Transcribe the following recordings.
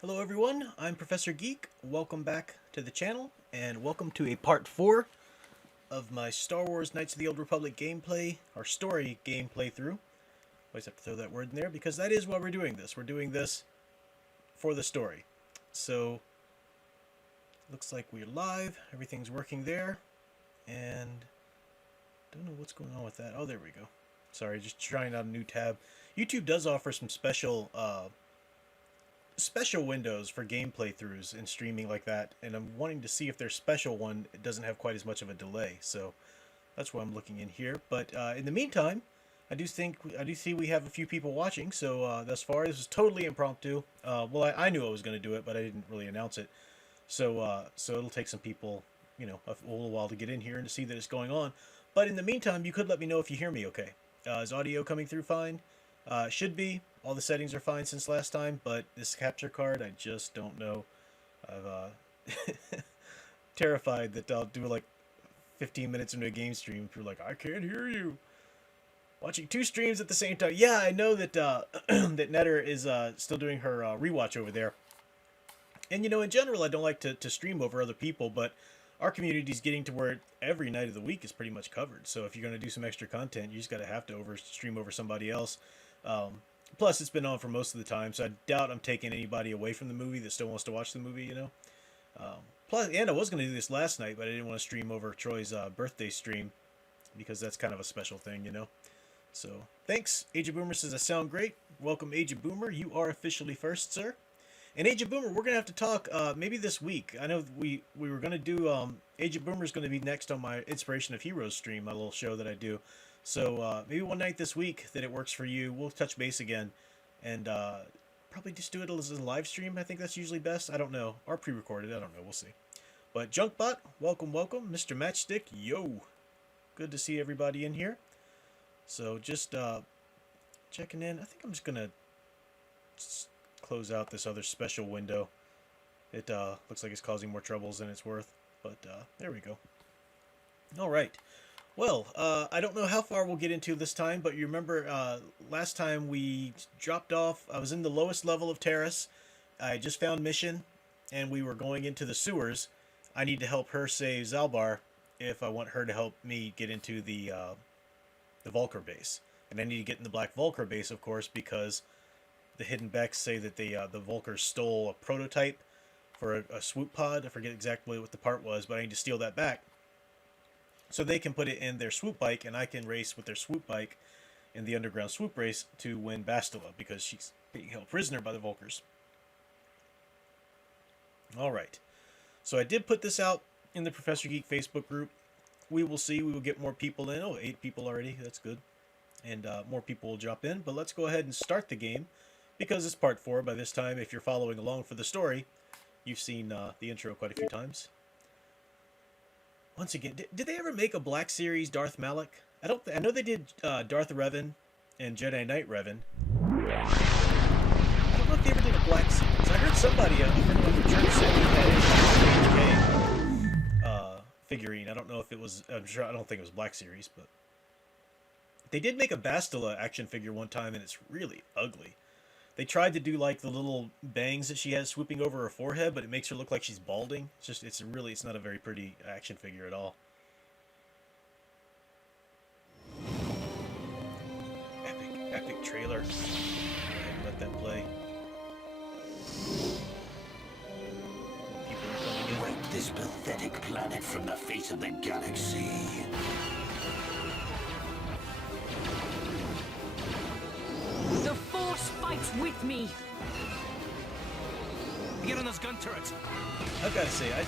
Hello everyone, I'm Professor Geek. Welcome back to the channel, and welcome to a part 4 of my Star Wars Knights of the Old Republic gameplay, or story game playthrough. Always have to throw that word in there, because that is why we're doing this. We're doing this for the story. So, looks like we're live, everything's working there, and don't know what's going on with that. Oh, there we go. Sorry, just trying out a new tab. YouTube does offer some special windows for game playthroughs and streaming like that, and I'm wanting to see if their special one doesn't have quite as much of a delay, so that's why I'm looking in here. But in the meantime, I do see we have a few people watching, so thus far this is totally impromptu. Well, I knew I was going to do it, but I didn't really announce it, so it'll take some people, you know, a little while to get in here and to see that it's going on. But in the meantime, you could let me know if you hear me okay. Is audio coming through fine? Should be. All the settings are fine since last time, but this capture card, I just don't know. I'm terrified that I'll do like 15 minutes into a game stream. People are like, I can't hear you. Watching two streams at the same time. Yeah, I know that that Netter is still doing her rewatch over there. And you know, in general, I don't like to stream over other people, but our community is getting to where every night of the week is pretty much covered. So if you're going to do some extra content, you just got to have to stream over somebody else. Plus, it's been on for most of the time, so I doubt I'm taking anybody away from the movie that still wants to watch the movie, you know. Plus, and I was going to do this last night, but I didn't want to stream over Troy's birthday stream because that's kind of a special thing, you know. So, thanks. Age of Boomer says I sound great. Welcome, Age of Boomer. You are officially first, sir. And Age of Boomer, we're going to have to talk maybe this week. I know we were going to do... Age of Boomer is going to be next on my Inspiration of Heroes stream, my little show that I do. So maybe one night this week that it works for you, we'll touch base again. And probably just do it as a live stream. I think that's usually best. I don't know. Or pre-recorded. I don't know. We'll see. But Junkbot, welcome, welcome. Mr. Matchstick, yo. Good to see everybody in here. So just checking in. I think I'm just going to close out this other special window. It looks like it's causing more troubles than it's worth. But there we go. All right. Well, I don't know how far we'll get into this time, but you remember last time we dropped off. I was in the lowest level of Terrace. I just found mission, and we were going into the sewers. I need to help her save Zalbar if I want her to help me get into the Vulcar base. And I need to get in the Black Vulcar base, of course, because the Hidden Becks say that the Vulcars stole a prototype for a swoop pod. I forget exactly what the part was, but I need to steal that back, so they can put it in their swoop bike, and I can race with their swoop bike in the underground swoop race to win Bastila, because she's being held prisoner by the Vulcars. Alright. So I did put this out in the Professor Geek Facebook group. We will see. We will get more people in. Oh, 8 people already. That's good. And more people will drop in. But let's go ahead and start the game, because it's part 4. By this time, if you're following along for the story, you've seen the intro quite a few times. Once again, did they ever make a Black Series Darth Malak? I know they did Darth Revan and Jedi Knight Revan. I don't know if they ever did a Black Series. I heard somebody, a friend of the church, said he had a figurine. I don't know if it was. I don't think it was Black Series, but they did make a Bastila action figure one time, and it's really ugly. They tried to do like the little bangs that she has swooping over her forehead, but it makes her look like she's balding. It's not a very pretty action figure at all. Epic trailer. Go ahead and let that play. People are coming in. Wipe this pathetic planet from the face of the galaxy. The Force fights with me. Get on those gun turrets. I've got to say, I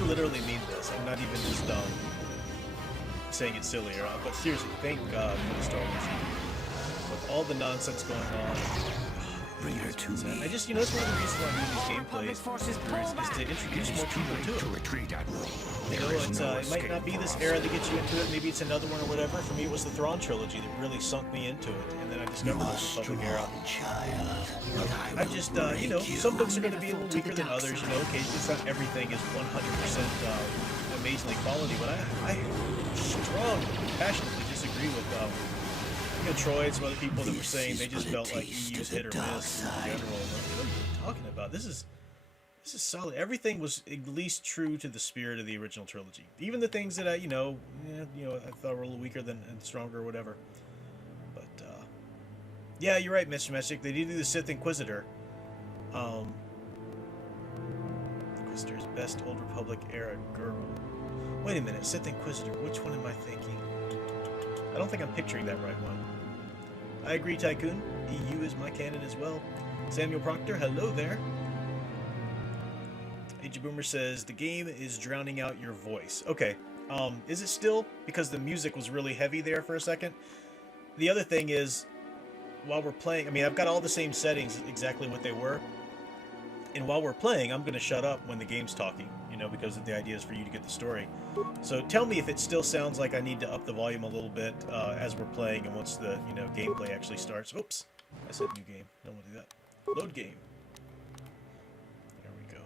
literally mean this. I'm not even just saying it sillier. But seriously, thank God for the Star Wars. With all the nonsense going on, Bring her to me. I just, that's one of the reasons why I'm doing these gameplays is to introduce more people to it. Retreat, Admiral. You know, it might not be this era that gets you into it. Maybe it's another one or whatever. For me, it was the Thrawn trilogy that really sunk me into it, and then I discovered the Republic era. I just, some books are going to be a little weaker than others. Occasionally, it's not everything is 100% amazingly quality, but I strongly, passionately disagree with Troy and some other people that were saying they just felt like EU's hit or miss in general. What are you talking about? This is solid. Everything was at least true to the spirit of the original trilogy. Even the things that I thought were a little weaker than and stronger or whatever. But yeah, you're right, Mr. Magic. They did do the Sith Inquisitor. Inquisitor's best Old Republic era Gurgle. Wait a minute, Sith Inquisitor. Which one am I thinking? I don't think I'm picturing that right one. I agree, Tycoon. EU is my canon as well. Samuel Proctor, hello there. AG Boomer says the game is drowning out your voice. Okay. Is it still? Because the music was really heavy there for a second. The other thing is, while we're playing, I mean, I've got all the same settings, exactly what they were. And while we're playing, I'm going to shut up when the game's talking, because the idea is for you to get the story. So tell me if it still sounds like I need to up the volume a little bit as we're playing and once the, gameplay actually starts. Oops. I said new game. Don't want to do that. Load game. There we go.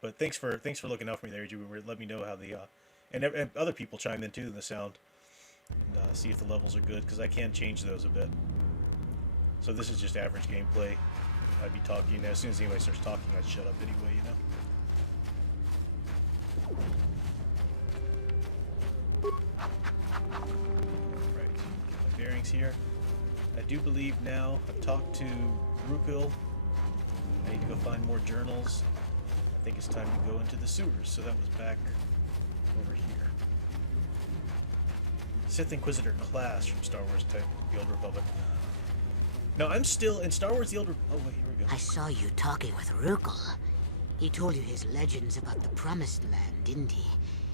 But thanks for looking out for me there, you. Let me know how the and other people chime in too in the sound and see if the levels are good because I can change those a bit. So this is just average gameplay. I'd be talking as soon as anybody starts talking, I'd shut up anyway, Right, get my bearings here. I do believe now I've talked to Rukil. I need to go find more journals. I think it's time to go into the sewers. So that was back over here. Sith Inquisitor class from Star Wars type, The Old Republic. No, I'm still in Star Wars The Old Republic. Oh, wait, here we go. I saw you talking with Rukil. He told you his legends about the Promised Land, didn't he?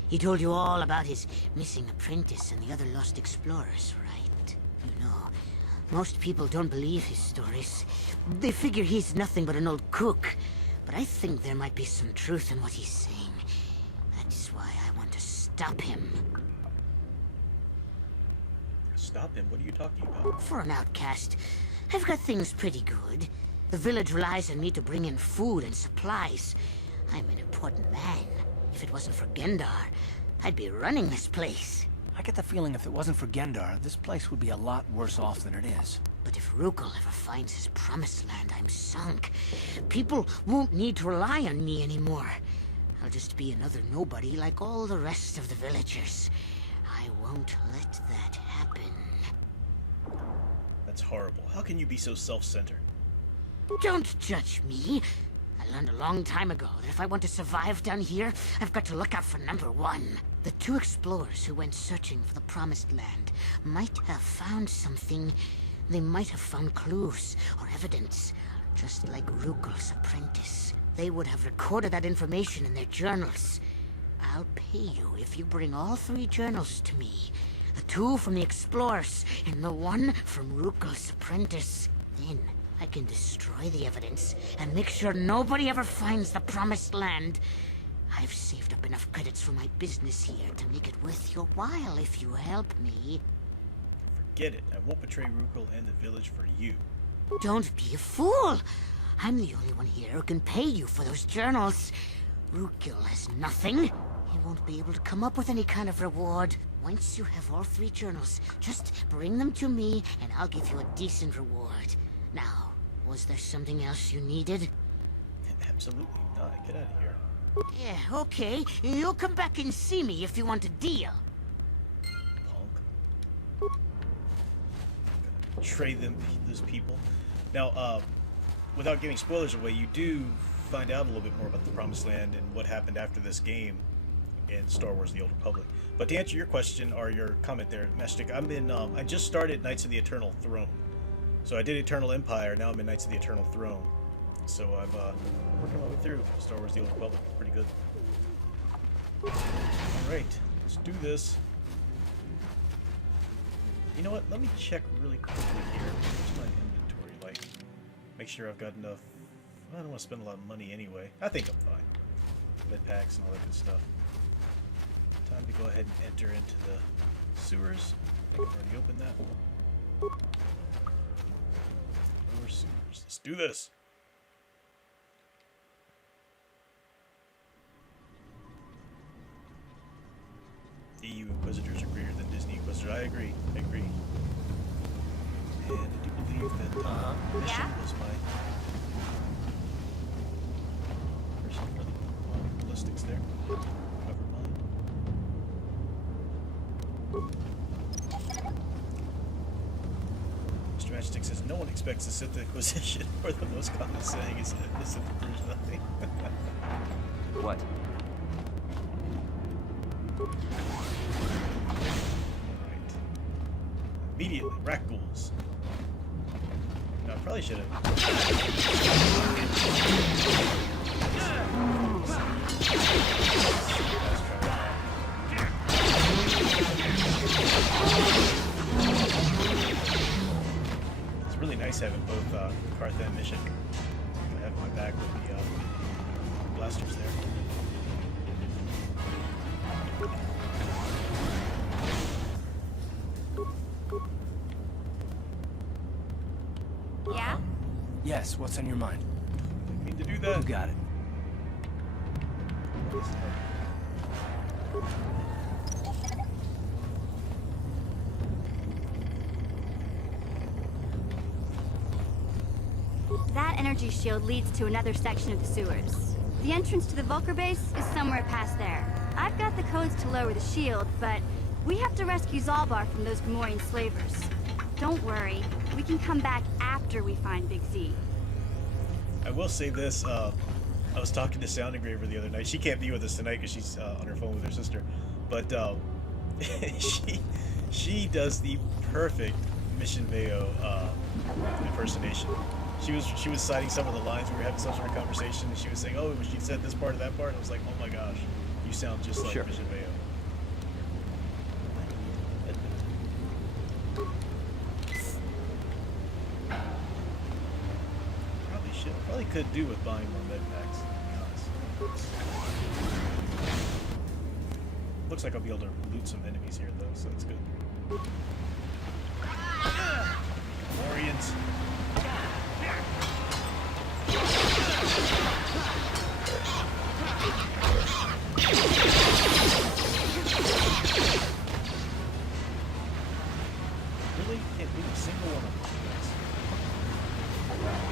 He told you all about his missing apprentice and the other lost explorers, right? You know, most people don't believe his stories. They figure he's nothing but an old cook. But I think there might be some truth in what he's saying. That's why I want to stop him. Stop him? What are you talking about? For an outcast, I've got things pretty good. The village relies on me to bring in food and supplies. I'm an important man. If it wasn't for Gendar, I'd be running this place. I get the feeling if it wasn't for Gendar, this place would be a lot worse off than it is. But if Rukil ever finds his Promised Land, I'm sunk. People won't need to rely on me anymore. I'll just be another nobody like all the rest of the villagers. I won't let that happen. That's horrible. How can you be so self-centered? Don't judge me. I learned a long time ago that if I want to survive down here, I've got to look out for number one. The two explorers who went searching for the Promised Land might have found something. They might have found clues or evidence, just like Rukil's apprentice. They would have recorded that information in their journals. I'll pay you if you bring all 3 journals to me. The 2 from the explorers and the 1 from Rukil's apprentice. Then I can destroy the evidence and make sure nobody ever finds the Promised Land. I've saved up enough credits for my business here to make it worth your while if you help me. Forget it. I won't betray Rukil and the village for you. Don't be a fool. I'm the only one here who can pay you for those journals. Rukil has nothing. He won't be able to come up with any kind of reward. Once you have all 3 journals, just bring them to me and I'll give you a decent reward. Now, was there something else you needed? Absolutely not. Get out of here. Yeah, okay. You'll come back and see me if you want a deal. Punk. Betray those people. Now, without giving spoilers away, you do find out a little bit more about the Promised Land and what happened after this game in Star Wars: The Old Republic. But to answer your question or your comment there, Mestic, I just started Knights of the Eternal Throne. So I did Eternal Empire. Now I'm in Knights of the Eternal Throne. So I'm working my way through Star Wars: The Old Republic. Pretty good. All right, let's do this. You know what? Let me check really quickly here. Where's my inventory? Like, make sure I've got enough. I don't want to spend a lot of money anyway. I think I'm fine. Med packs and all that good stuff. Time to go ahead and enter into the sewers. I think I've already opened that. Lower sewers. Let's do this. Inquisitors are greater than Disney Inquisitors. I agree. I agree. And I do believe that mission was my person for the ballistics there. Never mind. Mr. Matchstick says no one expects the Sith Inquisition or the most common saying is that the Sith proves nothing. What? Alright. Immediately, rat ghouls. No, I probably should have. It's really nice having both Carth and Mission. I have my back with the blasters there. Yeah? Yes, what's on your mind? Didn't mean to do that. You got it. That energy shield leads to another section of the sewers. The entrance to the Vulcar base is somewhere past there. I've got the codes to lower the shield, but we have to rescue Zalbar from those Gamorrean slavers. Don't worry, we can come back after we find Big Z. I will say this, I was talking to Sound Engraver the other night. She can't be with us tonight because she's on her phone with her sister. But she does the perfect Mission Veo impersonation. She was citing some of the lines. We were having some sort of conversation, and she was saying, "Oh, she said this part or that part." And I was like, "Oh my gosh, you sound just like Sure. Mission Veo." Probably should. Probably could do with buying more med packs, to be honest. Looks like I'll be able to loot some enemies here, though, so that's good. Warriors. Really can't beat a single one of these guys.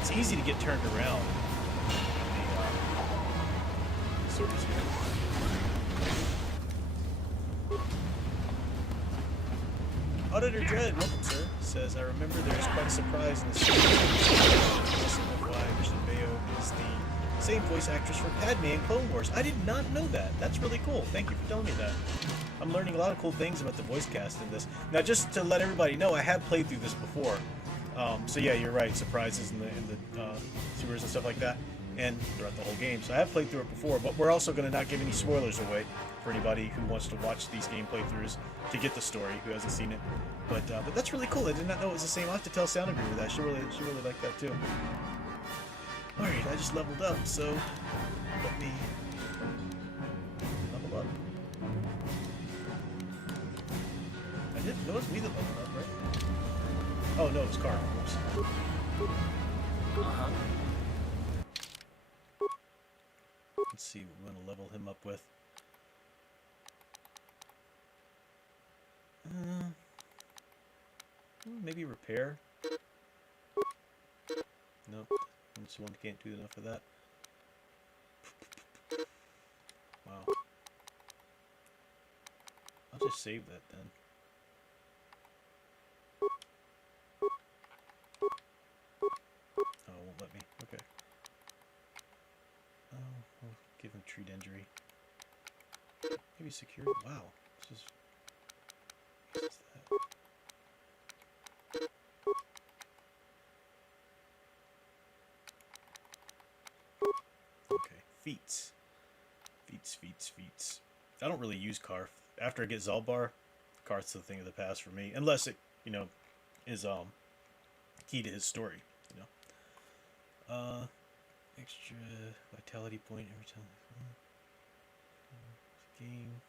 It's easy to get turned around in the series here. Auditor Dread, welcome sir, says, I remember there's quite a surprise in the series. Why Mission Veo is the same voice actress for Padme in Clone Wars. I did not know that. That's really cool. Thank you for telling me that. I'm learning a lot of cool things about the voice cast in this. Now, just to let everybody know, I have played through this before. So yeah, you're right. Surprises in the sewers and stuff like that, and throughout the whole game. So I have played through it before, but we're also going to not give any spoilers away for anybody who wants to watch these game playthroughs to get the story who hasn't seen it. But that's really cool. I did not know it was the same. I'll have to tell Sound Engraver that. She really liked that too. Alright, I just leveled up, so let me level up. I didn't know it was me that leveled up, right? Oh no, it's Carl. Oops. Let's see what we're going to level him up with. Maybe repair? Nope. This one can't do enough of that. Wow. I'll just save that then. Oh, it won't let me. Okay. Oh, I'll give him treat injury. Maybe secure. Wow. This is. What is that? Okay, feats. Feats. I don't really use Karth. After I get Zalbar, Karth's the thing of the past for me. Unless it, is key to his story, Extra vitality point every time. Game.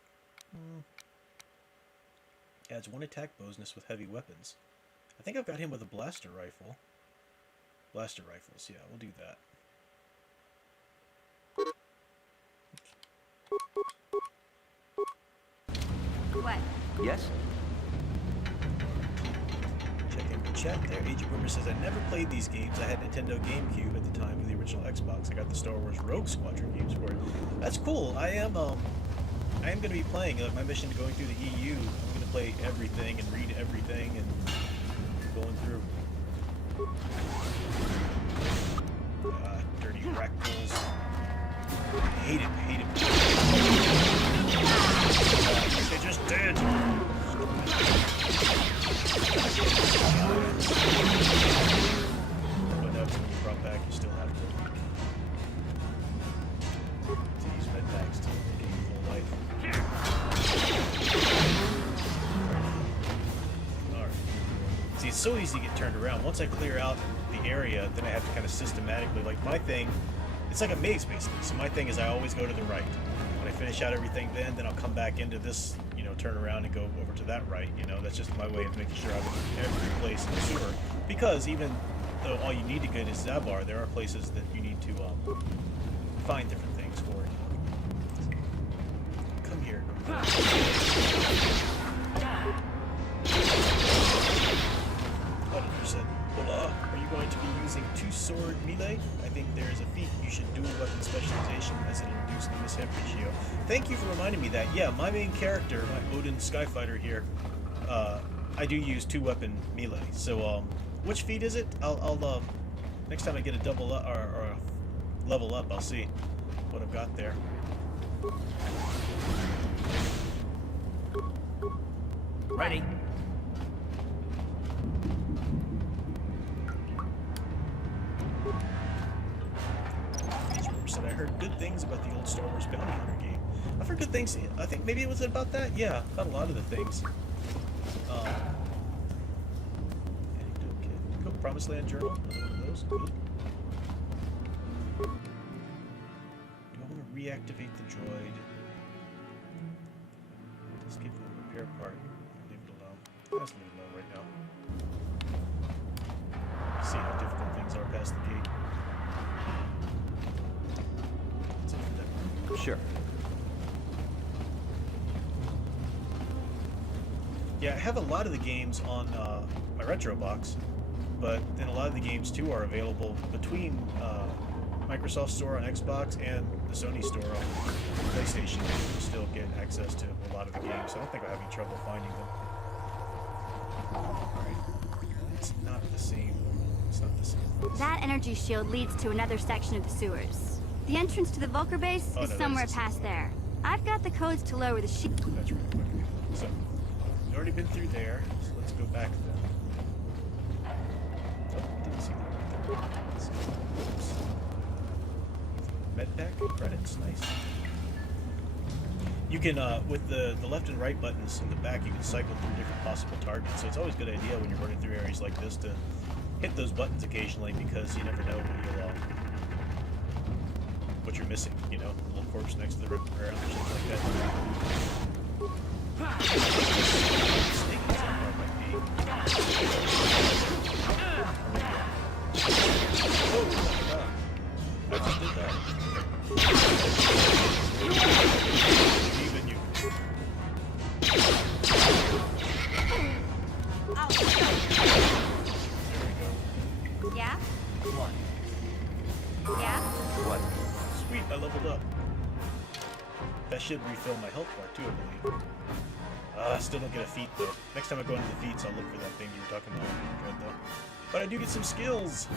Adds 1 attack bonus with heavy weapons. I think I've got him with a blaster rifle. Blaster rifles, yeah, we'll do that. What? Yes? Check in the chat there. Agent Boomer says, I never played these games. I had Nintendo GameCube at the time of the original Xbox. I got the Star Wars Rogue Squadron games for it. That's cool. I am going to be playing. My mission to going through the EU, I'm going to play everything and read everything and going through. Dirty rack pulls. Hate it. They just did. But that's when you brought back, you still have to use med packs to make it full life. Alright. See, it's so easy to get turned around. Once I clear out the area, then I have to kind of systematically, like my thing, it's like a maze basically. So my thing is I always go to the right. When I finish out everything, then I'll come back into this, turn around and go over to that right. That's just my way of making sure I'm in every place in the sewer. Because even though all you need to get is Zabar, there are places that you need to find different things for it. Come here. Auditor said, Hola, are you going to be using two-sword melee? I think there is a feat you should dual weapon specialization as it reduces the mishap ratio. Thank you for reminding me that. Yeah, my main character, my Odin Skyfighter here, I do use two-weapon melee. So, which feat is it? I'll next time I get a double up, or a level up, I'll see what I've got there. Ready. Said I heard good things about the old Star Wars Bounty Hunter game. I've heard good things. I think maybe it was about that. Yeah, about a lot of the things. Anecdote kit. Go Promised Land Journal. Another one of those. Good. Do I want to reactivate the droid? Let's give them a repair part. Leave it alone. Let's leave it alone right now. See how difficult things are past the gate. Sure. Yeah, I have a lot of the games on my retro box, but then a lot of the games too are available between Microsoft Store on Xbox and the Sony Store on PlayStation. You can still get access to a lot of the games, so I don't think I'll have any trouble finding them. Alright. It's not the same. It's not the same. That energy shield leads to another section of the sewers. The entrance to the Vulcar base is somewhere past there. I've got the codes to lower the shield. That's right. Okay. So, we've already been through there, so let's go back then. Oh, didn't see that right there. Let's see. Oops. Medpack credits, nice. You can, with the left and right buttons in the back, you can cycle through different possible targets. So it's always a good idea when you're running through areas like this to hit those buttons occasionally because you never know what you're missing, a little corpse next to the river ground or something like that. Snake in some part might be. Oh my god. I just did that. Even you. There we go. Yeah? One. Yeah? What? Sweet, I leveled up. That should refill my health bar too, I believe. I still don't get a feat though. Next time I go into the feats, I'll look for that thing you were talking about. Good though. But I do get some skills.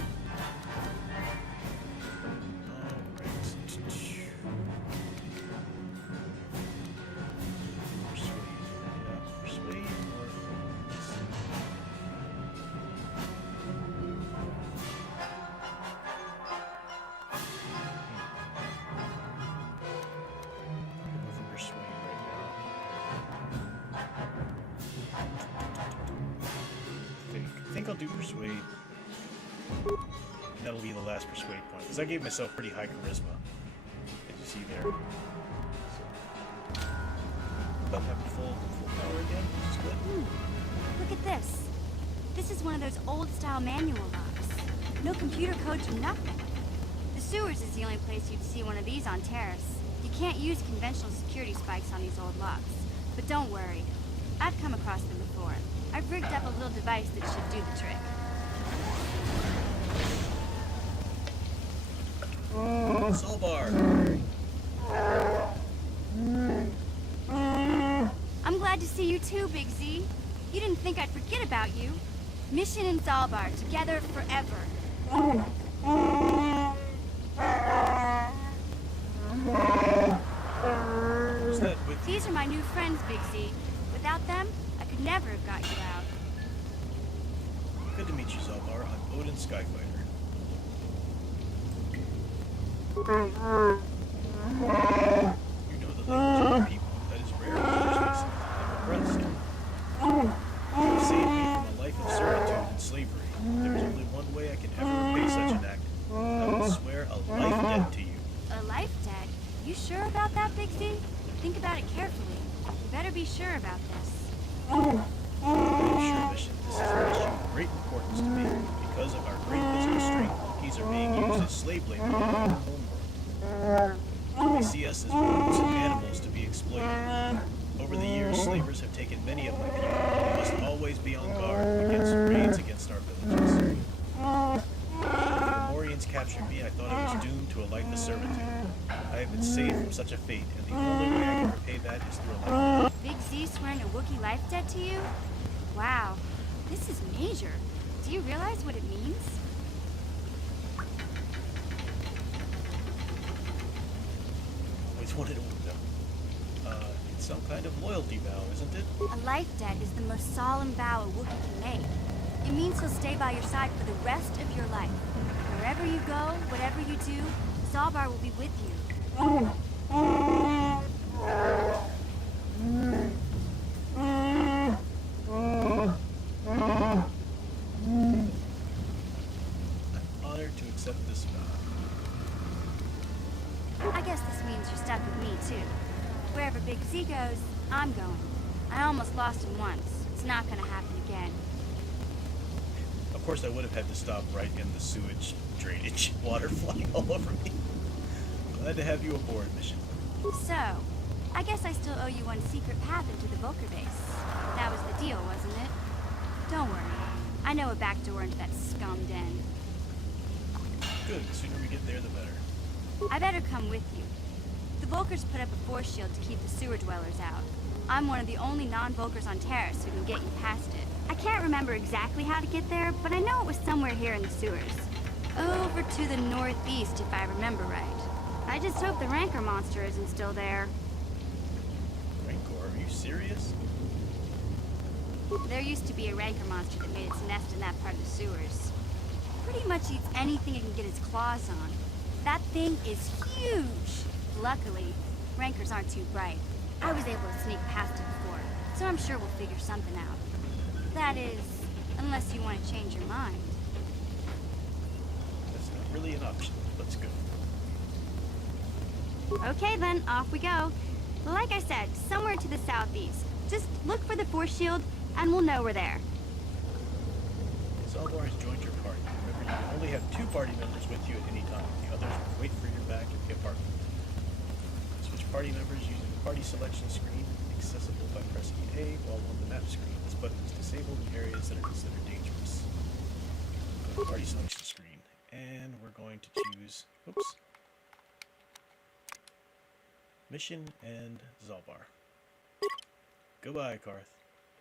I think I'll do Persuade. That'll be the last Persuade point, because I gave myself pretty high charisma. As you see there. But have full power again, which is good. Look at this. This is one of those old-style manual locks. No computer codes or nothing. The sewers is the only place you'd see one of these on Terrace. You can't use conventional security spikes on these old locks. But don't worry. I've come across them before. I've rigged up a little device that should do the trick. Zalbar! I'm glad to see you too, Big Z. You didn't think I'd forget about you. Mission and Zalbar, together forever. Who's that with you? These are my new friends, Big Z. Without them, I could never have got you out. Good to meet you, Zalbar. I'm Odin Skyfighter. You know the language of your people. That is rare. I'm impressed. You saved me from a life of servitude and slavery. There's only one way I can ever repay such an act. I will swear a life debt to you. A life debt? You sure about that, Big Z? Think about it carefully. You better be sure about this. I am sure, Mission. This is an issue of great importance to me. Because of our great physical strength, monkeys are being used as slave labor in our own homeworld. They see us as brutes and animals to be exploited. Over the years, slavers have taken many of my people. We must always be on guard against raids against our villages. When the Morians captured me, I thought I was doomed to a life of servitude. I have been saved from such a fate, and the only way I can repay that is through a life. Big Z swearing a Wookiee life debt to you? Wow, this is major. Do you realize what it means? Always wanted to know. It's some kind of loyalty vow, isn't it? A life debt is the most solemn vow a Wookiee can make. It means he'll stay by your side for the rest of your life. Wherever you go, whatever you do, Zalbar will be with you. I'm honored to accept this vow. I guess this means you're stuck with me, too. Wherever Big Z goes, I'm going. I almost lost him once. It's not gonna happen again. Of course, I would have had to stop right in the sewage drainage, water flying all over me. Glad to have you aboard, Mission. So, I guess I still owe you one secret path into the Volker base. That was the deal, wasn't it? Don't worry. I know a back door into that scum den. Good, the sooner we get there, the better. I better come with you. The Volkers put up a force shield to keep the sewer dwellers out. I'm one of the only non-Volkers on Terrace who can get you past it. I can't remember exactly how to get there, but I know it was somewhere here in the sewers. Over to the northeast, if I remember right. I just hope the Rancor monster isn't still there. Rancor, are you serious? There used to be a Rancor monster that made its nest in that part of the sewers. Pretty much eats anything it can get its claws on. That thing is huge! Luckily, Rancors aren't too bright. I was able to sneak past it before, so I'm sure we'll figure something out. That is, unless you want to change your mind. That's not really an option. Let's go. Okay then, off we go. Like I said, somewhere to the southeast. Just look for the force shield, and we'll know we're there. Zalbar has joined your party. Remember, you can only have 2 party members with you at any time. The others will wait for your back at the apartment. Switch party members using the party selection screen, accessible by pressing A while on the map screen. This button is disabled in areas that are considered dangerous. Go to party selection screen, and we're going to choose, oops, Mission and Zalbar. Goodbye, Karth.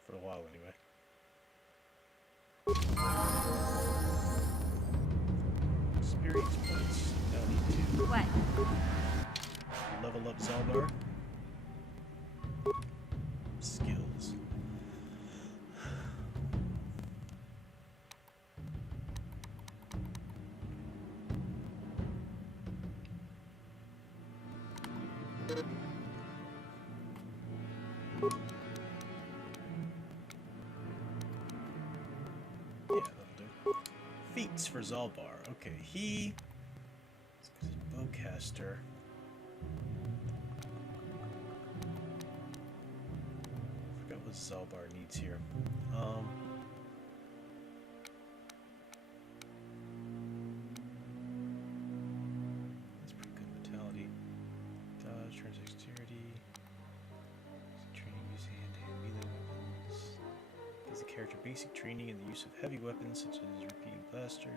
For a while, anyway. Experience points. Now need to What? level up Zalbar. Skills. Yeah, that'll do. Feats for Zalbar. Okay, he is bowcaster. Forgot what Zalbar needs here. That's pretty good mentality. Dodge, turns dexterity. Training using hand-to-hand melee weapon. Character basic training in the use of heavy weapons such as repeating blasters.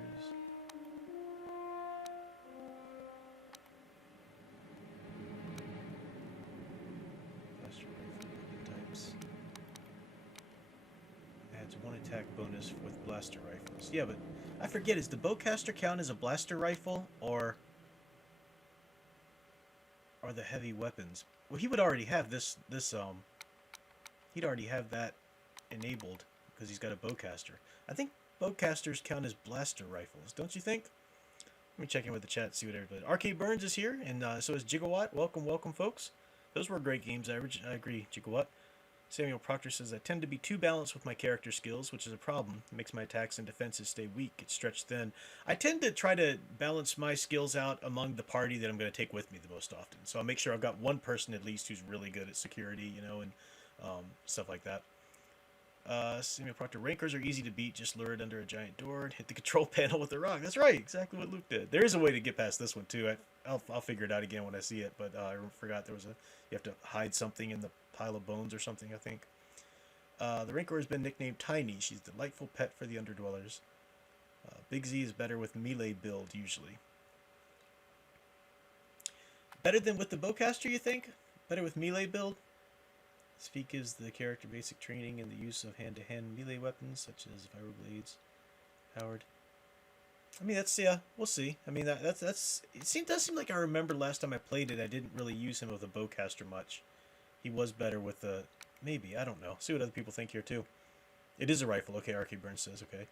Blaster rifle weapon types. Adds 1 attack bonus with blaster rifles. Yeah, but I forget, is the bowcaster count as a blaster rifle or are the heavy weapons? Well, he would already have he'd already have that enabled because he's got a bowcaster. I think bowcasters count as blaster rifles, don't you think? Let me check in with the chat, see what everybody. Arcade Burns is here, and so is Gigawatt. Welcome, welcome, folks. Those were great games. I agree, Gigawatt. Samuel Proctor says, I tend to be too balanced with my character skills, which is a problem. It makes my attacks and defenses stay weak. It's stretched thin. I tend to try to balance my skills out among the party that I'm going to take with me the most often. So I'll make sure I've got one person at least who's really good at security, you know, and stuff like that. Samuel Proctor, Rankers are easy to beat. Just lure it under a giant door and hit the control panel with a rock. That's right, exactly what Luke did. There is a way to get past this one too. I'll figure it out again when I see it, but I forgot there was you have to hide something in the pile of bones or something, I think. The Rancor has been nicknamed Tiny. She's a delightful pet for the Underdwellers. Big Z is better with melee build usually. Better than with the bowcaster, you think? Better with melee build? Speak gives the character basic training in the use of hand-to-hand melee weapons, such as vibroblades. Howard. I mean, that's, yeah, we'll see. I mean, that's it does seem like I remember last time I played it, I didn't really use him with a bowcaster much. He was better with the, maybe, I don't know. See what other people think here, too. It is a rifle. Okay, Arcade Burns says, okay.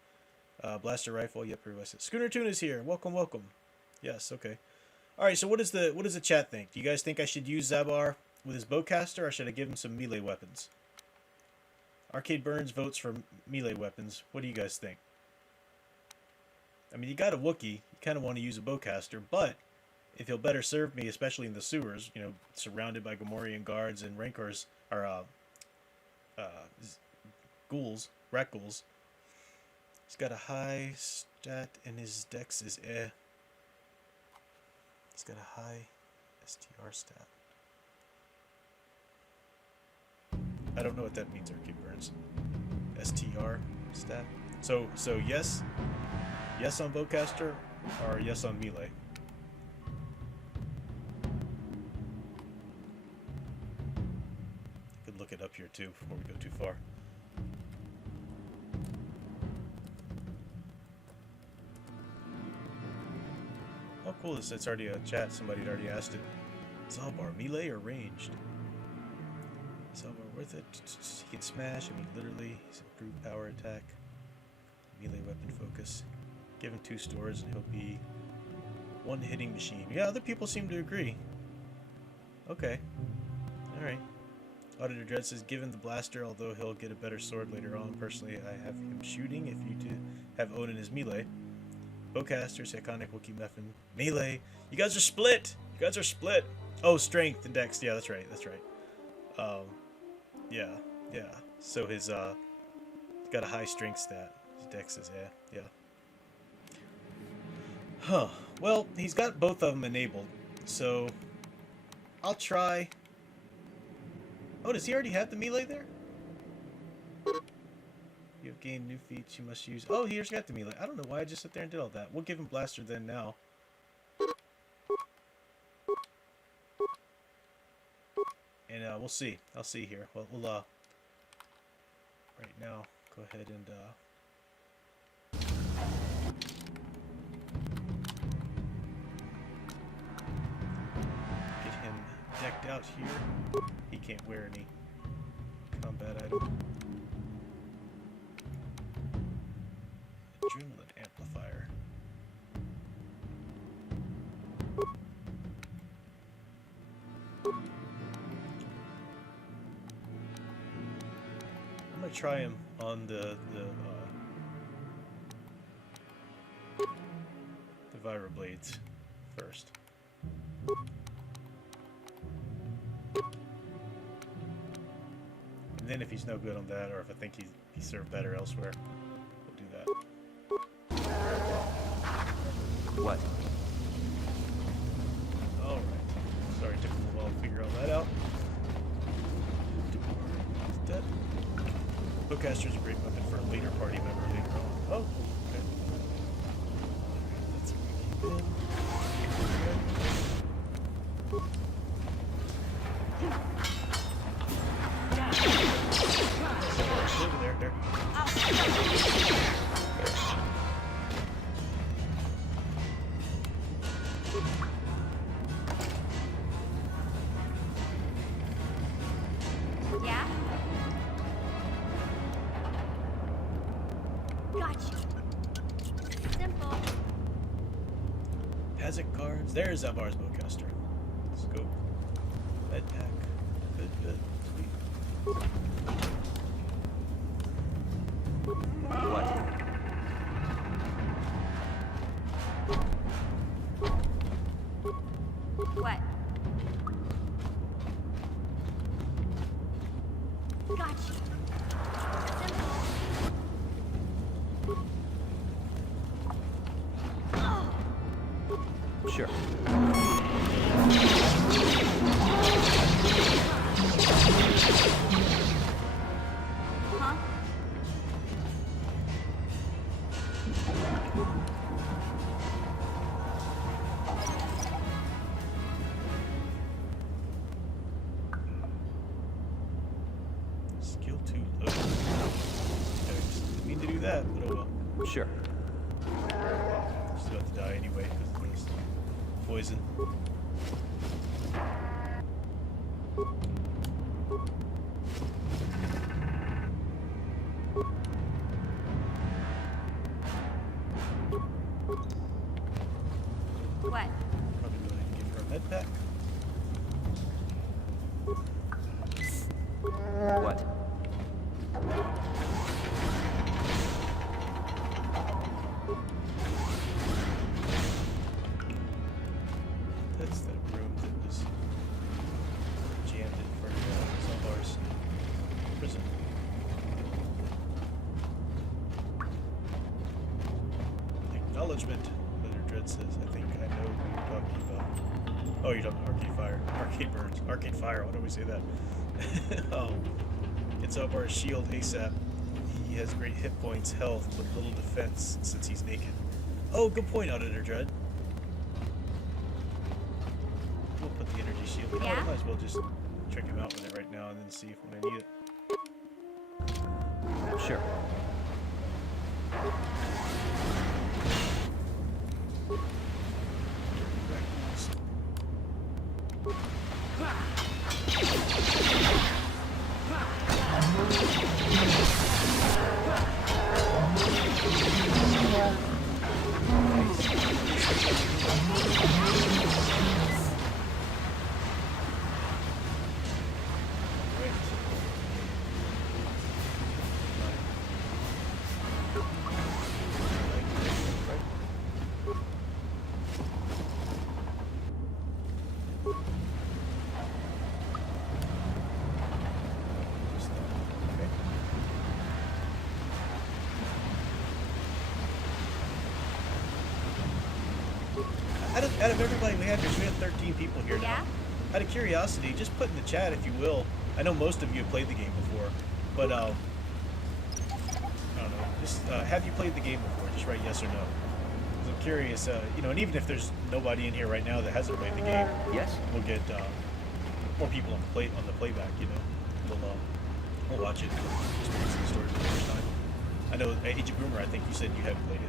Blaster rifle, yep, everybody says. Schooner Tune is here. Welcome, welcome. Yes, okay. Alright, so what does the chat think? Do you guys think I should use Zabar with his bowcaster, or should I give him some melee weapons? Arcade Burns votes for melee weapons. What do you guys think? I mean, you got a Wookiee. You kind of want to use a bowcaster, but if he'll better serve me, especially in the sewers, you know, surrounded by Gamorrean guards and Rancors, or ghouls, rat ghouls. He's got a high stat, and his dex is eh. He's got a high STR stat. I don't know what that means, Arcade Burns. STR stat. So yes on bowcaster, or yes on melee. Could look it up here too before we go too far. Oh, cool! It's already a chat. Somebody had already asked it. Zalbar, melee or ranged? Zalbar worth it. He can smash. I mean, literally, he's a brute power attack. Melee weapon focus. Give him 2 stores, and he'll be one hitting machine. Yeah, other people seem to agree. Okay. All right. Auditor Dread says, given the blaster, although he'll get a better sword later on. Personally, I have him shooting if you do have Odin as melee. Bowcaster, Iconic, Wookiee Muffin, melee. You guys are split! You guys are split! Oh, strength and dex. Yeah, that's right, that's right. Yeah. So his, got a high strength stat. His dex is, yeah. Huh. Well, he's got both of them enabled, so I'll try. Oh, does he already have the melee there? You have gained new feats you must use. Oh, here's got the melee. I don't know why I just sat there and did all that. We'll give him blaster then now. And we'll see. I'll see here. Well, we'll right now go ahead and get him decked out here. He can't wear any combat item. Adrenaline amplifier. I'm gonna try him on the vibroblades first. And then if he's no good on that, or if I think he served better elsewhere, we'll do that. What? Alright. Sorry it took a little while to figure all that out. He's dead. Bowcaster's a great weapon for a later party member later on. Oh, okay. Let's keep in. Over there, there. Yeah? Gotcha. Simple. Hazard cards. There's Alvar's Bowcaster. Scope. Med pack. Good, good. Sweet. What? What? Gotcha. Sure. Huh? Skill 2 low. Okay, didn't mean to do that, but oh well. Sure. Still have to die anyway because of this poison. What? Probably go ahead and give her a med pack. What? That's that room that was jammed in for Zalbar's prison. Acknowledgement, Leonard Dread says. I think I know who you're talking about. Oh, you're talking about Arcade Fire. Arcade Burns. Arcade Fire, why do we say that? It's Zalbar's shield ASAP. He has great hit points, health, but little defense since he's naked. Oh, good point, Auditor Dread. We'll put the energy shield. You know what, I Yeah? might as well just trick him out with it right now and then see if when I need it. Sure. Out of everybody we had 13 people here now. Yeah? Out of curiosity, just put in the chat if you will. I know most of you have played the game before, but I don't know. Just have you played the game before? Just write yes or no. 'Cause I'm curious, you know, and even if there's nobody in here right now that hasn't played the game, Yes? we'll get more people on the playback. You know, we'll watch it, experience the story for the first time. I know, Age of Boomer. I think you said you haven't played it.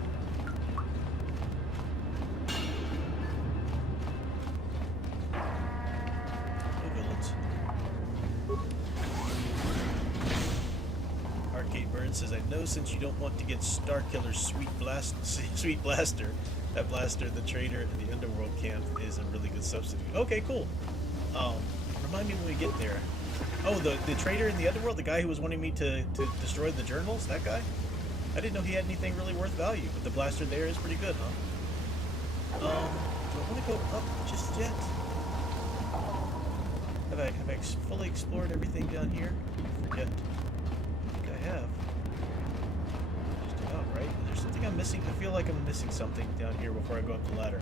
Arcade Burn says, I know since you don't want to get Starkiller's Sweet Blaster, that blaster, the trader, in the Underworld camp is a really good substitute. Okay, cool. Remind me when we get there. Oh, the trader in the Underworld, the guy who was wanting me to destroy the journals, that guy? I didn't know he had anything really worth value, but the blaster there is pretty good, huh? Do I want to go up just yet? Have I fully explored everything down here? Forget. I think I have. Just about, right? Is there something I'm missing? I feel like I'm missing something down here before I go up the ladder.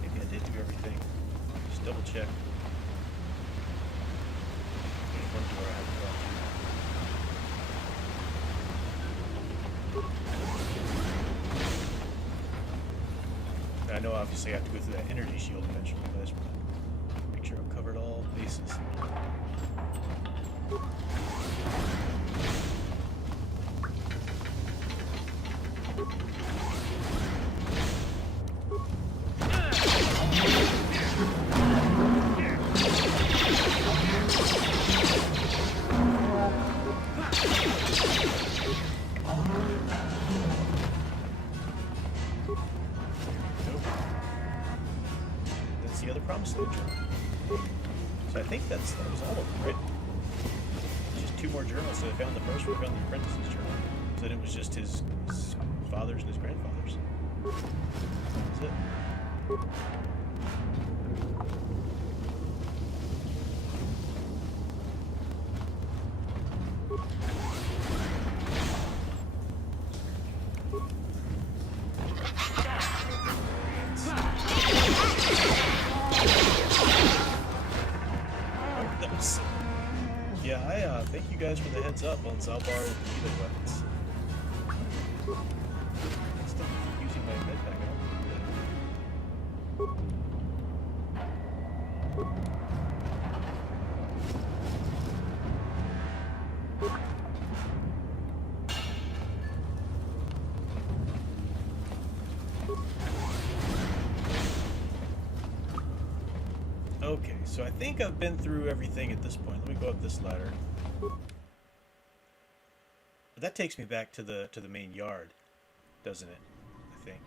Maybe I did do everything. Just double check. There's one door I haven't gone through. I know obviously I have to go through that energy shield eventually, but I just want to make sure I've covered all bases. That's the other promised land journal. So I think that was all of them, right? Just 2 more journals. So I found the first one, I found the apprentice's journal. So then it was just his father's and his grandfather's. That's it. Yeah, I thank you guys for the heads up on Zalbar with the melee weapons. I still keep using my med pack. Okay, so I think I've been through everything at this point. Let me go up this ladder. But that takes me back to the main yard, doesn't it? I think.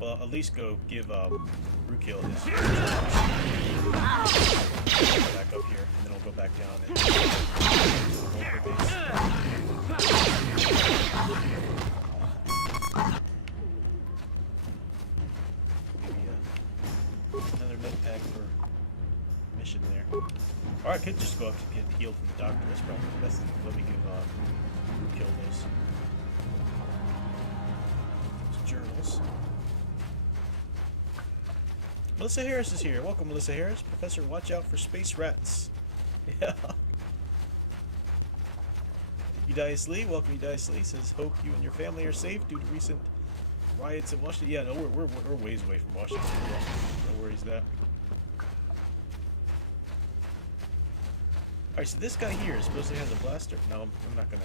Well, at least go give Rukil his back up here, and then we'll go back down and hold the another med pack for mission there. Or I could just go up to get healed from the doctor. That's probably the best thing. Let me give Rukil those journals. Melissa Harris is here. Welcome, Melissa Harris. Professor, watch out for space rats. Yeah. Udias Lee, welcome Udias Lee. Says, hope you and your family are safe due to recent riots in Washington. Yeah, no, we're ways away from Washington. Yeah, no worries there. Alright, so this guy here supposedly has a blaster. No, I'm not gonna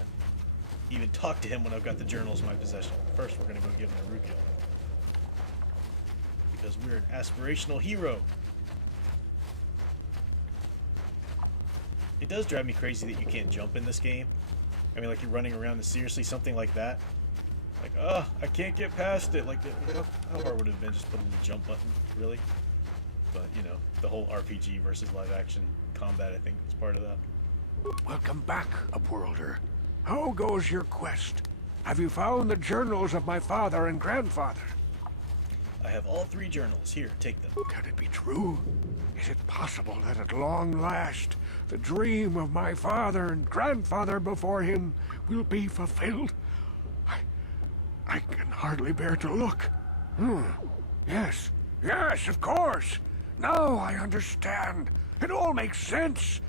even talk to him when I've got the journals in my possession. First, we're gonna go give him a Rukil. Because we're an aspirational hero. It does drive me crazy that you can't jump in this game. I mean, like you're running around and seriously something like that. Like, oh, I can't get past it. Like, how hard would it have been just putting the jump button, really? But, you know, the whole RPG versus live action combat, I think, is part of that. Welcome back, Upworlder. How goes your quest? Have you found the journals of my father and grandfather? I have all 3 journals. Here, take them. Can it be true? Is it possible that at long last, the dream of my father and grandfather before him will be fulfilled? I can hardly bear to look. Yes, of course. Now I understand. It all makes sense.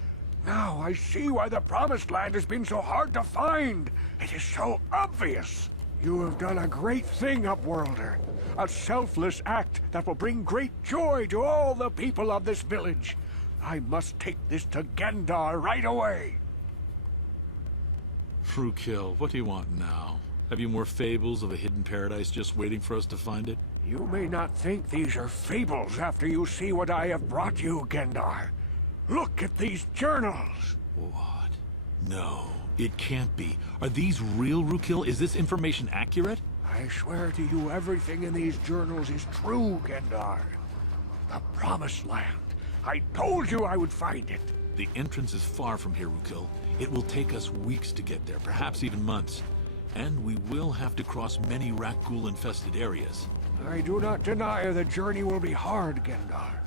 Now I see why the Promised Land has been so hard to find. It is so obvious. You have done a great thing, Upworlder. A selfless act that will bring great joy to all the people of this village. I must take this to Gendar right away. Rukil, what do you want now? Have you more fables of a hidden paradise just waiting for us to find it? You may not think these are fables after you see what I have brought you, Gendar. Look at these journals. What? No, it can't be. Are these real, Rukil? Is this information accurate? I swear to you everything in these journals is true, Gendar. The Promised Land. I told you I would find it. The entrance is far from here, Rukil. It will take us weeks to get there, perhaps even months. And we will have to cross many Rakghoul-infested areas. I do not deny the journey will be hard, Gendar.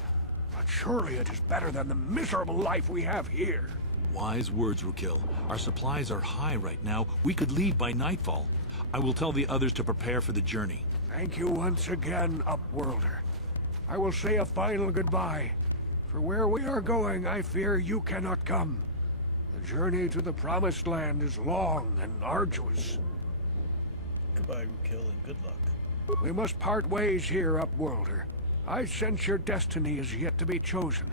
But surely it is better than the miserable life we have here. Wise words, Rukil. Our supplies are high right now. We could leave by nightfall. I will tell the others to prepare for the journey. Thank you once again, Upworlder. I will say a final goodbye. For where we are going, I fear you cannot come. The journey to the Promised Land is long and arduous. Goodbye, Rookil, and good luck. We must part ways here, Upworlder. I sense your destiny is yet to be chosen,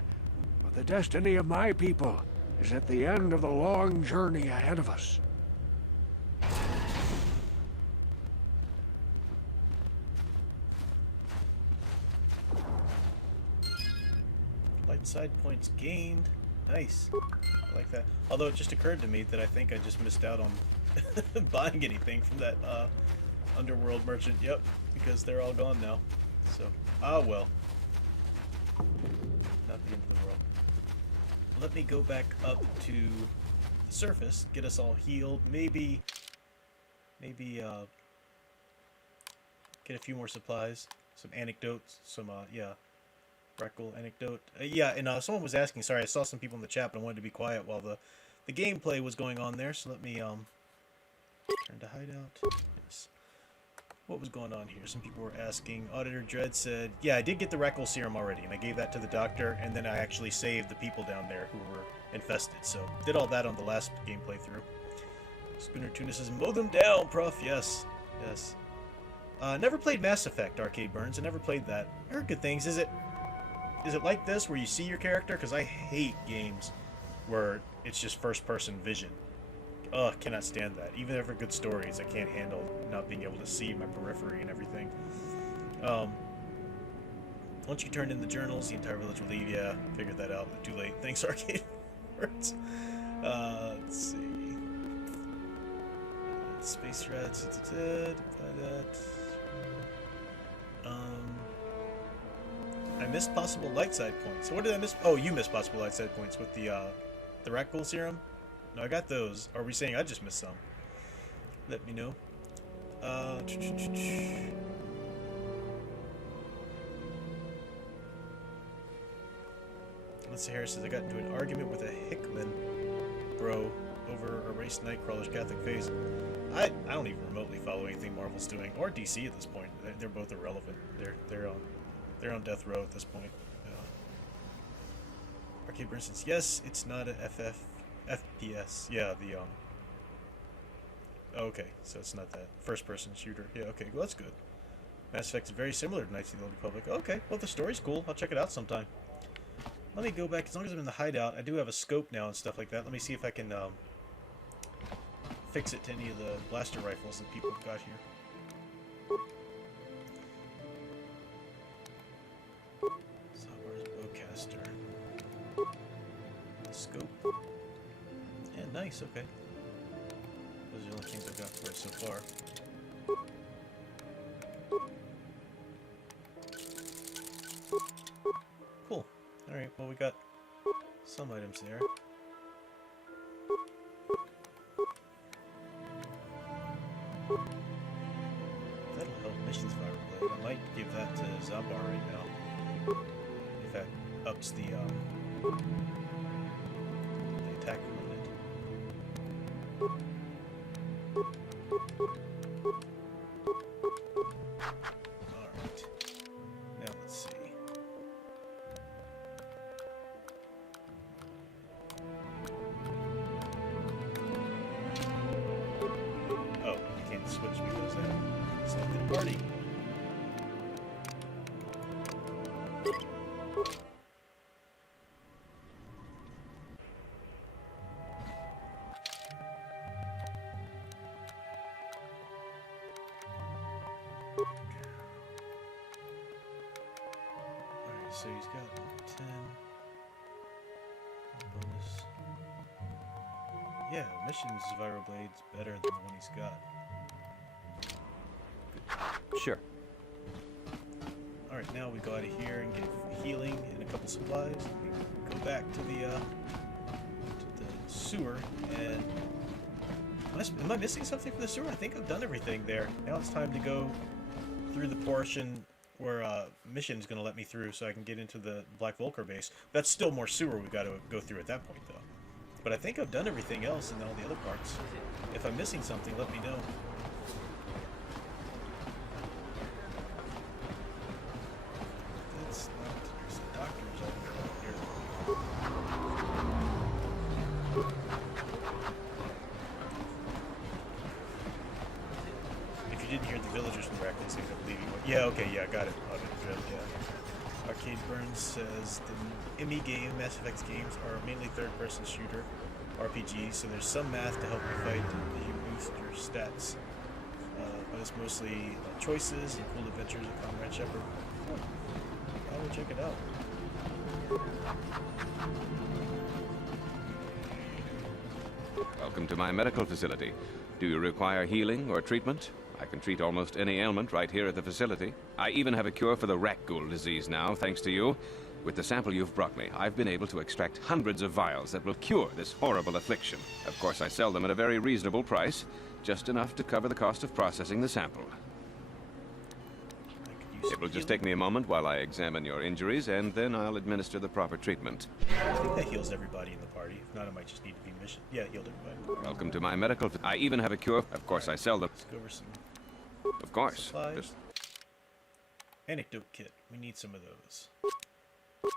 but the destiny of my people is at the end of the long journey ahead of us. Light side points gained. Nice. I like that. Although it just occurred to me that I think I just missed out on buying anything from that underworld merchant. Yep, because they're all gone now. So, well. Not the end of the world. Let me go back up to the surface, get us all healed. Maybe get a few more supplies, some anecdotes, some Reckle anecdote. Yeah, and someone was asking. Sorry, I saw some people in the chat, but I wanted to be quiet while the gameplay was going on there. So let me turn to hideout. Yes. What was going on here? Some people were asking. Auditor Dread said, "Yeah, I did get the Reckle serum already, and I gave that to the doctor, and then I actually saved the people down there who were infested. So did all that on the last game playthrough." Spinner Tuna says, "Mow them down, Prof." Yes, yes. Never played Mass Effect, Arcade Burns. I never played that. I heard good things. Is it like this where you see your character? Because I hate games where it's just first-person vision. Ugh, cannot stand that. Even if they're good stories, I can't handle not being able to see my periphery and everything. Once you turn in the journals, the entire village will leave. Yeah, figured that out. Too late. Thanks, Arcade Burns. Let's see. Space Rats. Buy that. I missed possible light side points. So what did I miss? Oh, you missed possible light side points with the Reckle serum? No, I got those. Or are we saying I just missed some? Let me know. Let's see here. Says I got into an argument with a Hickman bro over a race Nightcrawler's Catholic phase. I don't even remotely follow anything Marvel's doing, or DC at this point. They're both irrelevant. They're on death row at this point. Arcade for instance, yes, it's not a FPS. Yeah, the okay, so it's not that first-person shooter. Yeah, okay, well that's good. Mass Effect is very similar to Knights of the Old Republic. Okay, well the story's cool. I'll check it out sometime. Let me go back. As long as I'm in the hideout, I do have a scope now and stuff like that. Let me see if I can fix it to any of the blaster rifles that people have got here. Zabar's bowcaster. Scope. Yeah, nice. Okay. Those are the only things I've got for it so far. Cool. Alright, well we got some items there. That'll help missions fire blade. I might give that to Zabar right now. If that ups the attack limit. Alright. Now let's see. Oh, you can't switch because it's not the party. Alright, so he's got 10 bonus. Yeah, missions Viral Blade's better than the one he's got. Sure. Alright, now we go out of here and get healing and a couple supplies. We go back to the sewer and... Am I missing something for the sewer? I think I've done everything there. Now it's time to go through the portion where Mission's going to let me through so I can get into the Black Vulcar base. That's still more sewer we've got to go through at that point, though. But I think I've done everything else in all the other parts. If I'm missing something, let me know. That's you didn't hear the villagers from the raccoon things, I believe you would. Yeah, okay, yeah, got it. Yeah. Arcade Burns says the ME game, Mass Effect games, are mainly third-person shooter RPGs, so there's some math to help you fight and you boost your stats. But it's mostly choices and cool adventures of Comrade Shepard. I will check it out. Welcome to my medical facility. Do you require healing or treatment? I can treat almost any ailment right here at the facility. I even have a cure for the rat ghoul disease now, thanks to you. With the sample you've brought me, I've been able to extract hundreds of vials that will cure this horrible affliction. Of course, I sell them at a very reasonable price, just enough to cover the cost of processing the sample. It will just take me a moment while I examine your injuries, and then I'll administer the proper treatment. I think that heals everybody in the party. If not, it might just need to be mission. Yeah, it healed everybody. Welcome to my medical... I even have a cure. Of course, I sell them. Let's go over some Of course. supplies. Anecdote kit. We need some of those. I